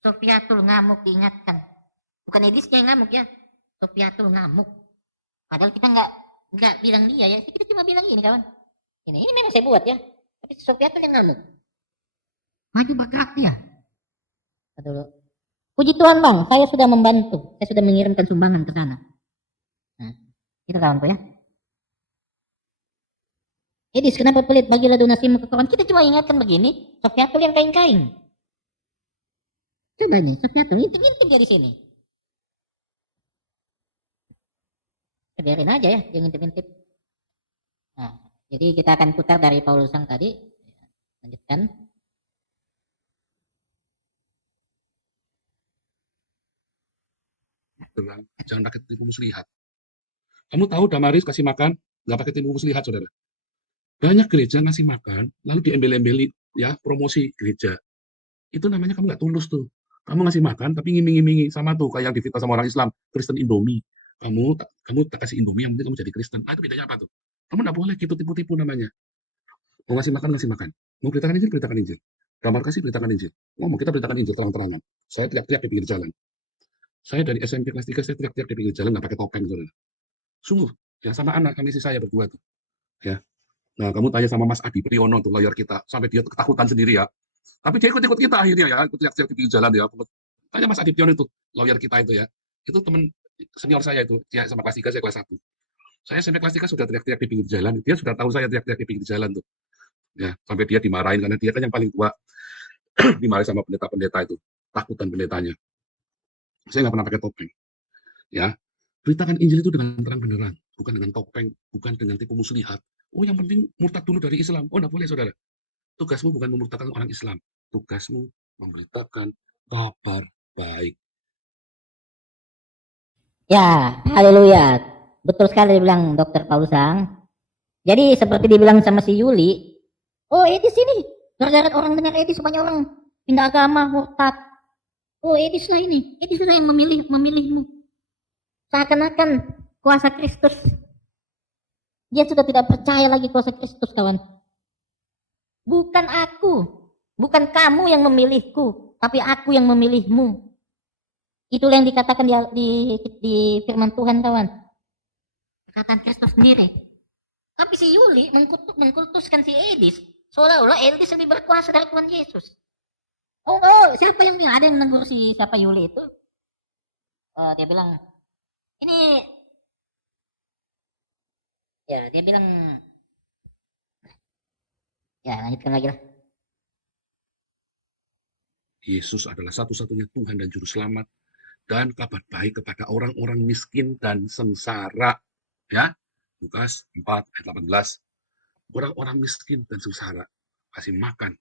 Sofiatul ngamuk diingatkan. Bukan Edis yang ngamuk ya, Sofiatul ngamuk. Padahal kita nggak bilang dia ya, kita cuma bilang ini, kawan. Ini memang saya buat ya, tapi Sofiatul yang ngamuk. Maju bergerak dia. Dulu. Puji Tuhan bang, saya sudah membantu, saya sudah mengirimkan sumbangan ke sana. Nah, itu kawanku ya. Edis, kenapa pelit? Bagilah donasimu ke kawan. Kita cuma ingatkan begini, Sofiatul yang kain-kain. Coba nih, Sofiatul ngintip dia di sini. Biarin aja ya, dia ngintip-ngintip. Nah, jadi kita akan putar dari Paulus Zhang tadi. Lanjutkan. Jangan pakai tipu muslihat. Kamu tahu Damaris kasih makan, nggak pakai tipu muslihat, saudara. Banyak gereja ngasih makan, lalu diembel-embeli ya promosi gereja. Itu namanya kamu nggak tulus tuh. Kamu ngasih makan tapi ngiming-ngimingi sama tuh kayak yang difitnah sama orang Islam, Kristen Indomie. Kamu tak kasih Indomie, yang penting kamu jadi Kristen. Nah, itu bedanya apa tuh? Kamu nggak boleh gitu tipu-tipu namanya. Mau ngasih makan. Mau beritakan Injil. Gambar kasih beritakan Injil. Ngomong kita beritakan Injil terang-terangan. Saya teriak-teriak di pinggir jalan. Saya dari SMP kelas 3 saya teriak-teriak di pinggir jalan nggak pakai topeng, saudara. Sungguh, ya sama anak kami istri saya berdua tuh. Ya. Nah, kamu tanya sama Mas Adi Priyono tuh lawyer kita, sampai dia ketakutan sendiri ya. Tapi dia ikut-ikut kita akhirnya ya, ikut teriak-teriak di pinggir jalan ya. Tanya Mas Adi Priyono itu, lawyer kita itu ya. Itu teman senior saya itu, dia sama kelas 3 saya kelas 1. Saya SMP kelas 3 sudah teriak-teriak di pinggir jalan, dia sudah tahu saya teriak-teriak di pinggir jalan tuh. Ya, sampai dia dimarahin karena dia kan yang paling tua. Dimarahin sama pendeta-pendeta itu, takutan pendetanya. Saya nggak pernah pakai topeng. Ya, beritakan Injil itu dengan terang beneran, bukan dengan topeng, bukan dengan tipu muslihat. Oh, yang penting murtad dulu dari Islam. Oh, nggak boleh, saudara. Tugasmu bukan memurtadkan orang Islam. Tugasmu memberitakan kabar baik. Ya, haleluya. Betul sekali dibilang Dr. Paulus Zhang. Jadi seperti dibilang sama si Yuli, oh Edis ini, gara-gara orang dengar Edis banyak orang pindah agama, murtad. Oh Edis lah ini, Edis lah yang memilihmu. Seakan-akan kuasa Kristus. Dia sudah tidak percaya lagi kuasa Kristus, kawan. Bukan aku, bukan kamu yang memilihku, tapi aku yang memilihmu. Itulah yang dikatakan di firman Tuhan, kawan. Perkataan Kristus sendiri. Tapi si Yuli mengkultuskan si Edis, seolah-olah Edis lebih berkuasa dari Tuhan Yesus. Oh, siapa yang bilang? Ada yang menegur si siapa Yuli itu? Dia bilang, ini, ya dia bilang, ya lanjutkan lagi lah. Yesus adalah satu-satunya Tuhan dan Juru Selamat dan kabar baik kepada orang-orang miskin dan sengsara. Ya, Lukas 4 ayat 18. Orang-orang miskin dan sengsara kasih makan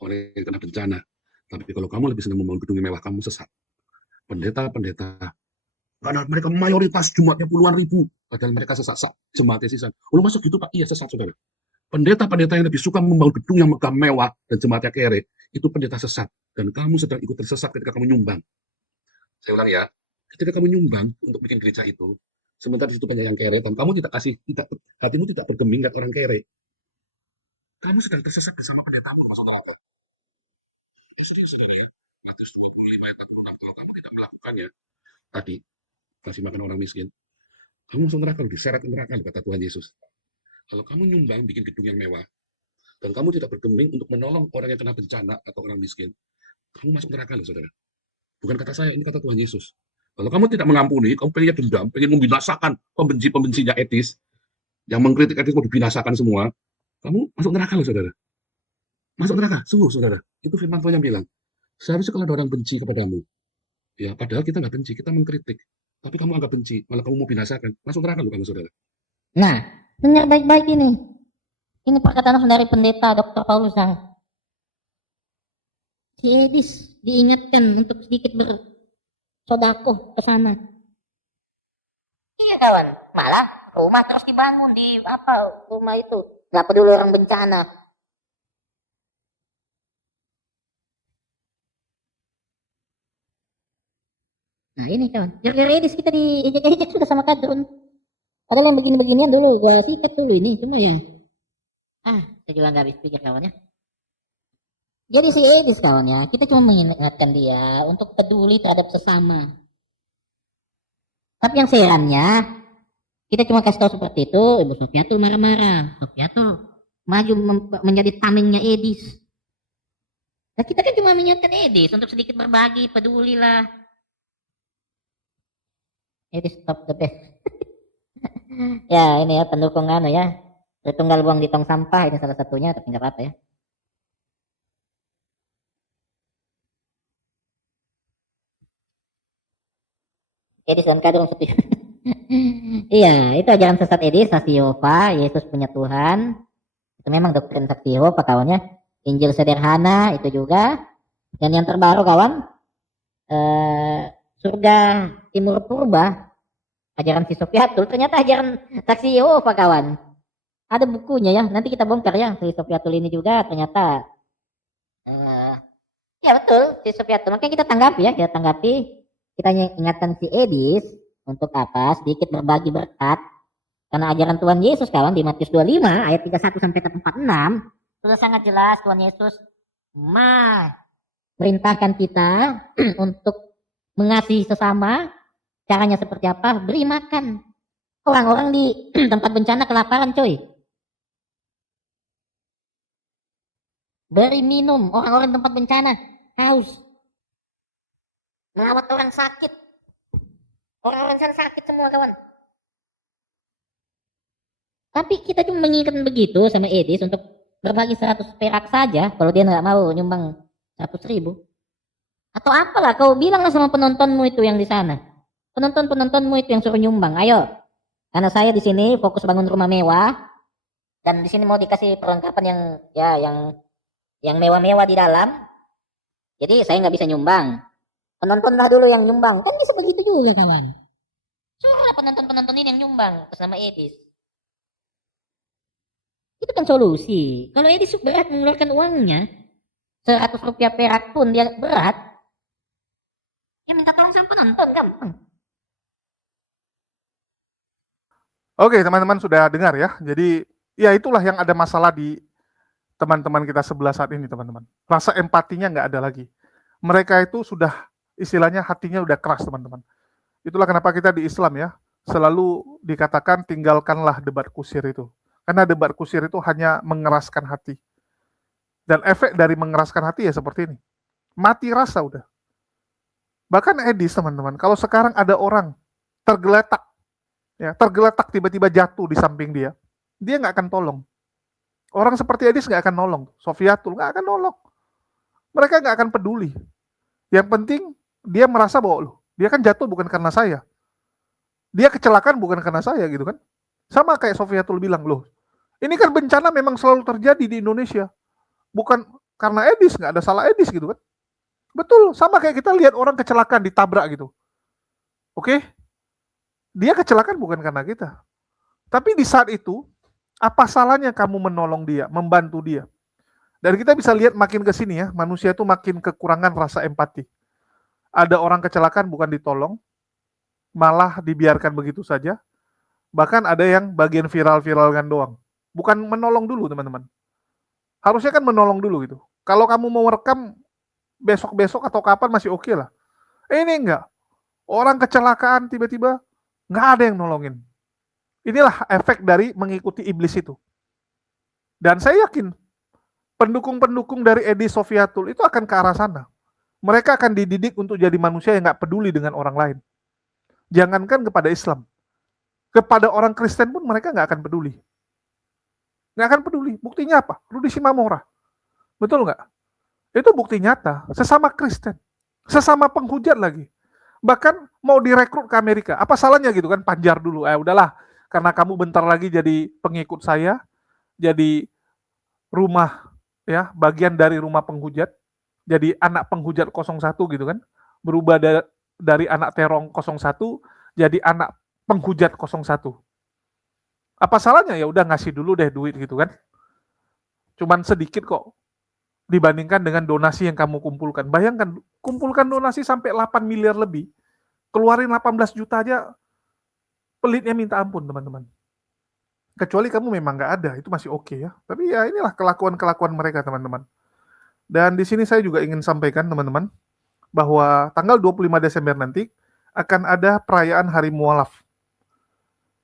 oleh kena bencana. Tapi kalau kamu lebih senang membangun gedung mewah, kamu sesat. Pendeta-pendeta, karena mereka mayoritas jemaatnya puluhan ribu, padahal mereka sesat jemaatnya sisa. Lu masuk gitu Pak? Iya sesat, saudara. Pendeta-pendeta yang lebih suka membangun gedung yang megah mewah dan jemaatnya kere, itu pendeta sesat. Dan kamu sedang ikut tersesat ketika kamu nyumbang. Saya ulang ya, ketika kamu nyumbang untuk bikin gereja itu, sementara di situ banyak yang kere, dan kamu hatimu tidak bergeming lihat orang kere, kamu sedang tersesat bersama pendetamu, masuk neraka. Justru saudara ya, Matius 25 ayat 46, kalau kamu tidak melakukannya, tadi, kasih makan orang miskin, kamu masuk neraka, diseret ke neraka, kata Tuhan Yesus. Kalau kamu nyumbang bikin gedung yang mewah, dan kamu tidak bergeming untuk menolong orang yang kena bencana atau orang miskin, kamu masuk neraka loh, saudara. Bukan kata saya, ini kata Tuhan Yesus. Kalau kamu tidak mengampuni, kamu pengen dendam, pengen membinasakan pembenci-pembencinya etis, yang mengkritik etis mau dibinasakan semua, kamu masuk neraka loh, saudara. Masuk neraka, sungguh, saudara. Itu firman Tuhan yang bilang. Seharusnya kalau ada orang benci kepadamu, ya padahal kita nggak benci, kita mengkritik. Tapi kamu anggap benci, malah kamu mau binasakan. Masuk neraka loh kamu, saudara. Nah, dengar baik-baik ini. Ini perkataan langsung dari pendeta Dr. Paulus Sang. Si Edis diingatkan untuk sedikit bersodakoh ke sana. Iya kawan, malah rumah terus dibangun di rumah itu. Gak peduli orang bencana. Nah ini kawan, gara-gara Edis kita diejek-ejek sudah sama kadrun. Padahal yang begini-beginian dulu gua sikat dulu ini, cuma ya. Saya juga nggak habis pikir kawannya. Jadi si Edis kawannya, kita cuma mengingatkan dia untuk peduli terhadap sesama. Tapi yang seherannya, kita cuma kasih tahu seperti itu, Ibu Sofiatul marah-marah. Sofiatul maju menjadi tamengnya Edis. Nah kita kan cuma mengingatkan Edis untuk sedikit berbagi, pedulilah. Edis top the best. Ya ini ya pendukung ya. Tritunggal buang di tong sampah ini salah satunya, tapi nggak apa-apa ya. Edis dan kadrun seperti iya, itu ajaran sesat Edis, saksi Yehova, Yesus punya Tuhan. Itu memang doktrin saksi Yehova kawannya. Injil sederhana itu juga. Dan yang terbaru kawan, surga timur purba, ajaran si Sofiatul, ternyata ajaran saksi Yehova kawan. Ada bukunya ya, nanti kita bongkar ya si Sofiatul ini juga ternyata. Ya betul, si Sofiatul. Makanya kita tanggapi. Kita ingatkan si Edis untuk apa? Sedikit berbagi berkat. Karena ajaran Tuhan Yesus kawan di Matius 25 ayat 31 sampai 46 sudah sangat jelas Tuhan Yesus merintahkan kita untuk mengasihi sesama. Caranya seperti apa? Beri makan. Orang-orang di tempat bencana kelaparan coy. Beri minum orang-orang di tempat bencana haus. Merawat orang sakit. Orang-orang sana sakit semua kawan. Tapi kita cuma menginginkan begitu sama Edis untuk berbagi 100 perak saja. Kalau dia nggak mau nyumbang 100.000. Atau apalah kau bilanglah sama penontonmu itu yang di sana. Penontonmu itu yang suruh nyumbang. Ayo. Karena saya di sini fokus bangun rumah mewah. Dan di sini mau dikasih perlengkapan yang mewah-mewah di dalam. Jadi saya nggak bisa nyumbang. Penontonlah dulu yang nyumbang. Kan bisa begitu juga kawan. Suruhlah penonton ini yang nyumbang atas nama Edis. Itu kan solusi. Kalau Edis berat mengeluarkan uangnya, 100 rupiah perak pun dia berat, ya minta tolong sama penonton, gampang. Oke, teman-teman sudah dengar ya. Jadi, ya itulah yang ada masalah di teman-teman kita sebelah saat ini, teman-teman. Rasa empatinya nggak ada lagi. Mereka itu sudah istilahnya hatinya udah keras, teman-teman. Itulah kenapa kita di Islam ya selalu dikatakan tinggalkanlah debat kusir itu. Karena debat kusir itu hanya mengeraskan hati. Dan efek dari mengeraskan hati ya seperti ini. Mati rasa udah. Bahkan Edis, teman-teman, kalau sekarang ada orang tergeletak tiba-tiba jatuh di samping dia nggak akan tolong. Orang seperti Edis nggak akan nolong. Sofiatul nggak akan nolong. Mereka nggak akan peduli. Yang penting dia merasa bahwa dia kan jatuh bukan karena saya. Dia kecelakaan bukan karena saya gitu kan. Sama kayak Sofiatul bilang, ini kan bencana memang selalu terjadi di Indonesia. Bukan karena Edis, nggak ada salah Edis gitu kan. Betul, sama kayak kita lihat orang kecelakaan ditabrak gitu. Oke? Dia kecelakaan bukan karena kita. Tapi di saat itu, apa salahnya kamu menolong dia, membantu dia? Dan kita bisa lihat makin ke sini ya, manusia itu makin kekurangan rasa empati. Ada orang kecelakaan bukan ditolong, malah dibiarkan begitu saja. Bahkan ada yang bagian viral-viralkan doang. Bukan menolong dulu, teman-teman. Harusnya kan menolong dulu gitu. Kalau kamu mau rekam besok-besok atau kapan masih oke lah. Ini enggak. Orang kecelakaan tiba-tiba nggak ada yang nolongin. Inilah efek dari mengikuti iblis itu. Dan saya yakin pendukung-pendukung dari Edis Sofiatul itu akan ke arah sana. Mereka akan dididik untuk jadi manusia yang nggak peduli dengan orang lain. Jangankan kepada Islam, kepada orang Kristen pun mereka nggak akan peduli. Nggak akan peduli. Buktinya apa? Rudy Shimamura. Betul nggak? Itu bukti nyata. Sesama Kristen. Sesama penghujat lagi. Bahkan mau direkrut ke Amerika. Apa salahnya gitu kan? Panjar dulu. Udahlah. Karena kamu bentar lagi jadi pengikut saya. Jadi rumah, ya, bagian dari rumah penghujat. Jadi anak penghujat 01 gitu kan. Berubah dari anak terong 01 jadi anak penghujat 01. Apa salahnya? Ya udah ngasih dulu deh duit gitu kan. Cuman sedikit kok dibandingkan dengan donasi yang kamu kumpulkan. Bayangkan, kumpulkan donasi sampai 8 miliar lebih. Keluarin 18 juta aja, pelitnya minta ampun teman-teman. Kecuali kamu memang nggak ada, itu masih oke ya. Tapi ya inilah kelakuan-kelakuan mereka teman-teman. Dan di sini saya juga ingin sampaikan teman-teman, bahwa tanggal 25 Desember nanti akan ada perayaan Hari Mualaf.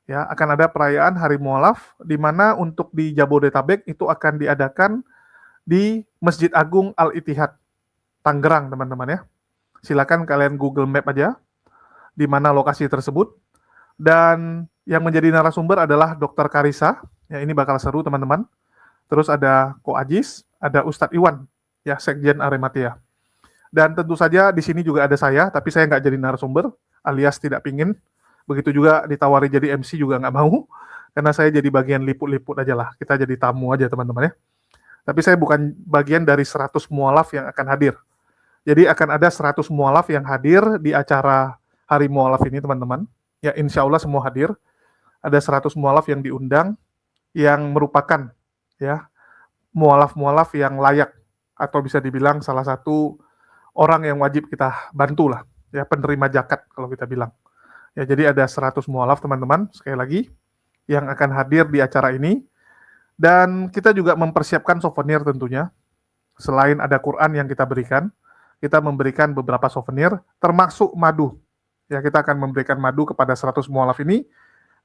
Ya, akan ada perayaan Hari Mualaf, di mana untuk di Jabodetabek itu akan diadakan di Masjid Agung Al-Ittihad, Tangerang, teman-teman ya. Silakan kalian Google Map aja, di mana lokasi tersebut. Dan yang menjadi narasumber adalah Dr. Karissa, ya ini bakal seru teman-teman. Terus ada Ko Ajis, ada Ustadz Iwan, ya Sekjen Arematia. Dan tentu saja di sini juga ada saya, tapi saya nggak jadi narasumber, alias tidak pingin. Begitu juga ditawari jadi MC juga nggak mau, karena saya jadi bagian liput-liput aja lah. Kita jadi tamu aja teman-teman ya. Tapi saya bukan bagian dari 100 mualaf yang akan hadir. Jadi akan ada 100 mualaf yang hadir di acara Hari Mualaf ini teman-teman. Ya insya Allah semua hadir. Ada 100 mualaf yang diundang, yang merupakan ya mualaf-mualaf yang layak, atau bisa dibilang salah satu orang yang wajib kita bantu lah, ya penerima zakat kalau kita bilang. Ya jadi ada 100 mualaf teman-teman, sekali lagi, yang akan hadir di acara ini. Dan kita juga mempersiapkan souvenir tentunya. Selain ada Quran yang kita berikan, kita memberikan beberapa souvenir, termasuk madu. Ya kita akan memberikan madu kepada 100 mualaf ini.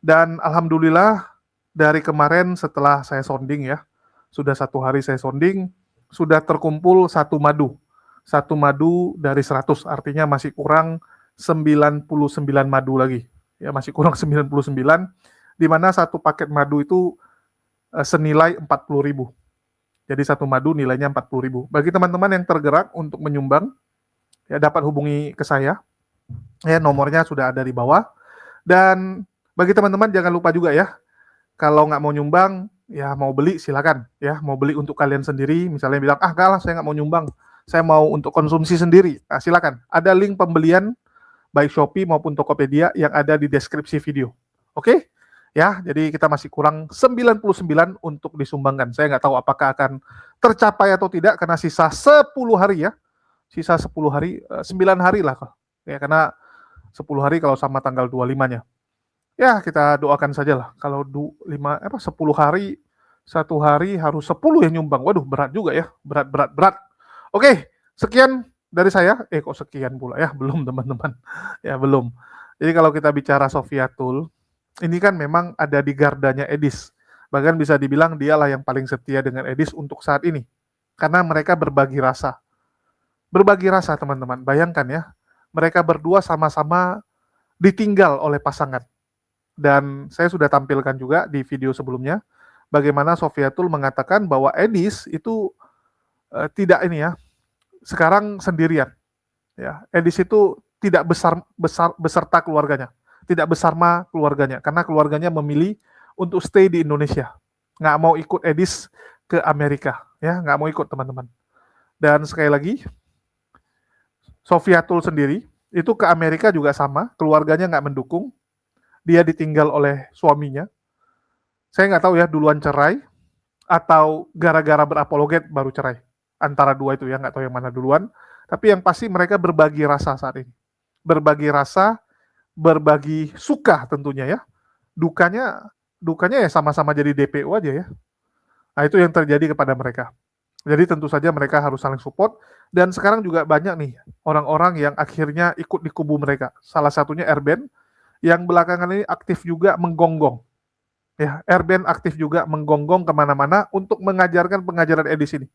Dan alhamdulillah dari kemarin setelah saya sounding ya, sudah 1 hari saya sounding, sudah terkumpul 1 madu. 1 madu dari 100, artinya masih kurang 99 madu lagi. Ya masih kurang 99, di mana 1 paket madu itu senilai 40.000. Jadi 1 madu nilainya 40.000. Bagi teman-teman yang tergerak untuk menyumbang, ya dapat hubungi ke saya. Ya nomornya sudah ada di bawah. Dan bagi teman-teman jangan lupa juga ya, kalau nggak mau nyumbang, ya mau beli silakan. Ya mau beli untuk kalian sendiri, misalnya bilang enggak lah saya nggak mau nyumbang, saya mau untuk konsumsi sendiri. Nah, silakan. Ada link pembelian baik Shopee maupun Tokopedia yang ada di deskripsi video. Oke? Ya, jadi kita masih kurang 99 untuk disumbangkan. Saya nggak tahu apakah akan tercapai atau tidak karena sisa 10 hari ya. Sisa 10 hari, 9 hari lah. Ya, karena 10 hari kalau sama tanggal 25-nya. Ya, kita doakan saja lah. Kalau 10 hari, 1 hari harus 10 yang nyumbang. Waduh, berat juga ya. Berat. Oke, sekian dari saya. Kok sekian pula ya? Belum teman-teman. Ya, belum. Jadi kalau kita bicara Sofiatul, ini kan memang ada di gardanya Edis. Bahkan bisa dibilang dialah yang paling setia dengan Edis untuk saat ini. Karena mereka berbagi rasa. Berbagi rasa teman-teman. Bayangkan ya, mereka berdua sama-sama ditinggal oleh pasangan. Dan saya sudah tampilkan juga di video sebelumnya, bagaimana Sofiatul mengatakan bahwa Edis itu tidak ini ya, sekarang sendirian. Ya, Edis itu tidak beserta keluarganya. Tidak bersama keluarganya, karena keluarganya memilih untuk stay di Indonesia. Nggak mau ikut Edis ke Amerika. Ya, nggak mau ikut teman-teman. Dan sekali lagi, Sofiatul sendiri, itu ke Amerika juga sama, keluarganya nggak mendukung, dia ditinggal oleh suaminya. Saya nggak tahu ya, duluan cerai, atau gara-gara berapologet baru cerai. Antara dua itu ya, nggak tahu yang mana duluan. Tapi yang pasti mereka berbagi rasa saat ini. Berbagi rasa, berbagi suka tentunya ya. Dukanya ya sama-sama jadi DPO aja ya. Nah itu yang terjadi kepada mereka. Jadi tentu saja mereka harus saling support. Dan sekarang juga banyak nih orang-orang yang akhirnya ikut di kubu mereka. Salah satunya Erben yang belakangan ini aktif juga menggonggong. Ya, Erben aktif juga menggonggong kemana-mana untuk mengajarkan pengajaran Edis ini.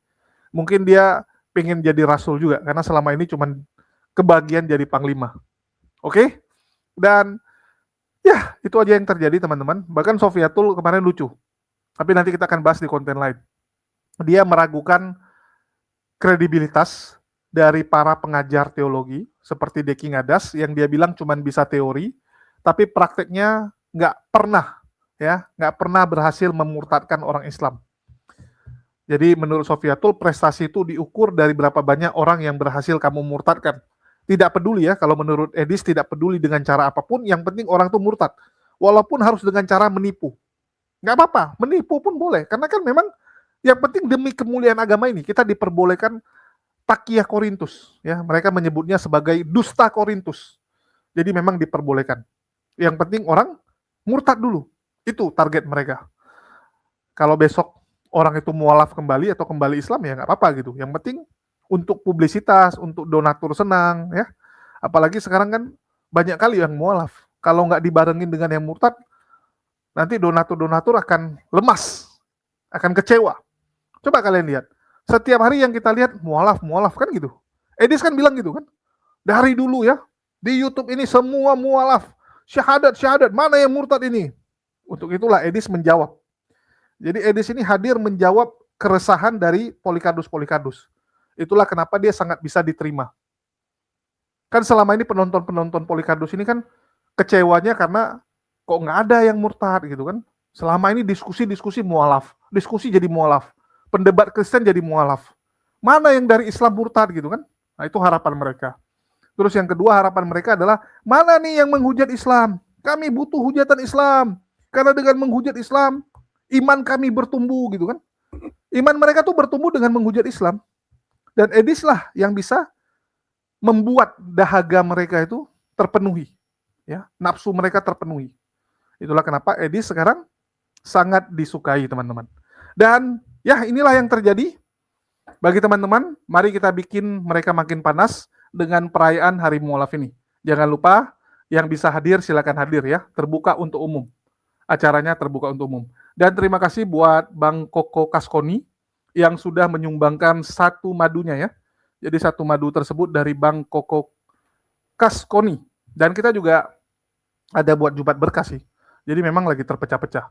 Mungkin dia pengen jadi rasul juga karena selama ini cuma kebagian jadi panglima. Oke? Dan ya, itu aja yang terjadi teman-teman. Bahkan Sofiatul kemarin lucu. Tapi nanti kita akan bahas di konten lain. Dia meragukan kredibilitas dari para pengajar teologi seperti Deki Ngadas yang dia bilang cuma bisa teori, tapi prakteknya nggak pernah berhasil memurtadkan orang Islam. Jadi menurut Sofiatul prestasi itu diukur dari berapa banyak orang yang berhasil kamu murtadkan. Tidak peduli ya, kalau menurut Edis tidak peduli dengan cara apapun, yang penting orang itu murtad. Walaupun harus dengan cara menipu. Nggak apa-apa, menipu pun boleh. Karena kan memang yang penting demi kemuliaan agama ini, kita diperbolehkan takyah Korintus. Ya, mereka menyebutnya sebagai dusta Korintus. Jadi memang diperbolehkan. Yang penting orang murtad dulu. Itu target mereka. Kalau besok orang itu mualaf kembali atau kembali Islam ya nggak apa-apa gitu. Yang penting untuk publisitas, untuk donatur senang ya. Apalagi sekarang kan banyak kali yang mualaf. Kalau nggak dibarengin dengan yang murtad, nanti donatur-donatur akan lemas, akan kecewa. Coba kalian lihat. Setiap hari yang kita lihat mualaf kan gitu. Edis kan bilang gitu kan. Dari dulu ya, di YouTube ini semua mualaf. Syahadat, mana yang murtad ini? Untuk itulah Edis menjawab. Jadi Edis ini hadir menjawab keresahan dari Polikardus. Itulah kenapa dia sangat bisa diterima. Kan selama ini penonton Polikardus ini kan kecewanya karena kok nggak ada yang murtad gitu kan. Selama ini diskusi mualaf. Diskusi jadi mualaf. Pendebat Kristen jadi mualaf. Mana yang dari Islam murtad gitu kan. Nah itu harapan mereka. Terus yang kedua harapan mereka adalah mana nih yang menghujat Islam? Kami butuh hujatan Islam. Karena dengan menghujat Islam, iman kami bertumbuh gitu kan. Iman mereka tuh bertumbuh dengan menghujat Islam. Dan Edis lah yang bisa membuat dahaga mereka itu terpenuhi. Ya, nafsu mereka terpenuhi. Itulah kenapa Edis sekarang sangat disukai teman-teman. Dan ya inilah yang terjadi. Bagi teman-teman, mari kita bikin mereka makin panas dengan perayaan Hari Mualaf ini. Jangan lupa yang bisa hadir silakan hadir ya, terbuka untuk umum. Acaranya terbuka untuk umum. Dan terima kasih buat Bang Koko Kaskoni yang sudah menyumbangkan satu madunya ya. Jadi satu madu tersebut dari Bang Koko Kaskoni. Dan kita juga ada buat Jumat Berkah sih. Jadi memang lagi terpecah-pecah.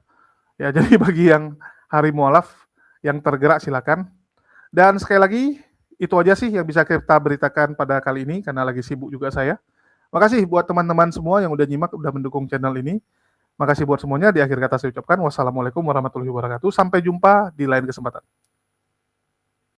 Ya, jadi bagi yang Hari Mualaf yang tergerak silakan. Dan sekali lagi itu aja sih yang bisa kita beritakan pada kali ini karena lagi sibuk juga saya. Makasih buat teman-teman semua yang udah nyimak, udah mendukung channel ini. Makasih buat semuanya. Di akhir kata saya ucapkan wassalamualaikum warahmatullahi wabarakatuh. Sampai jumpa di lain kesempatan.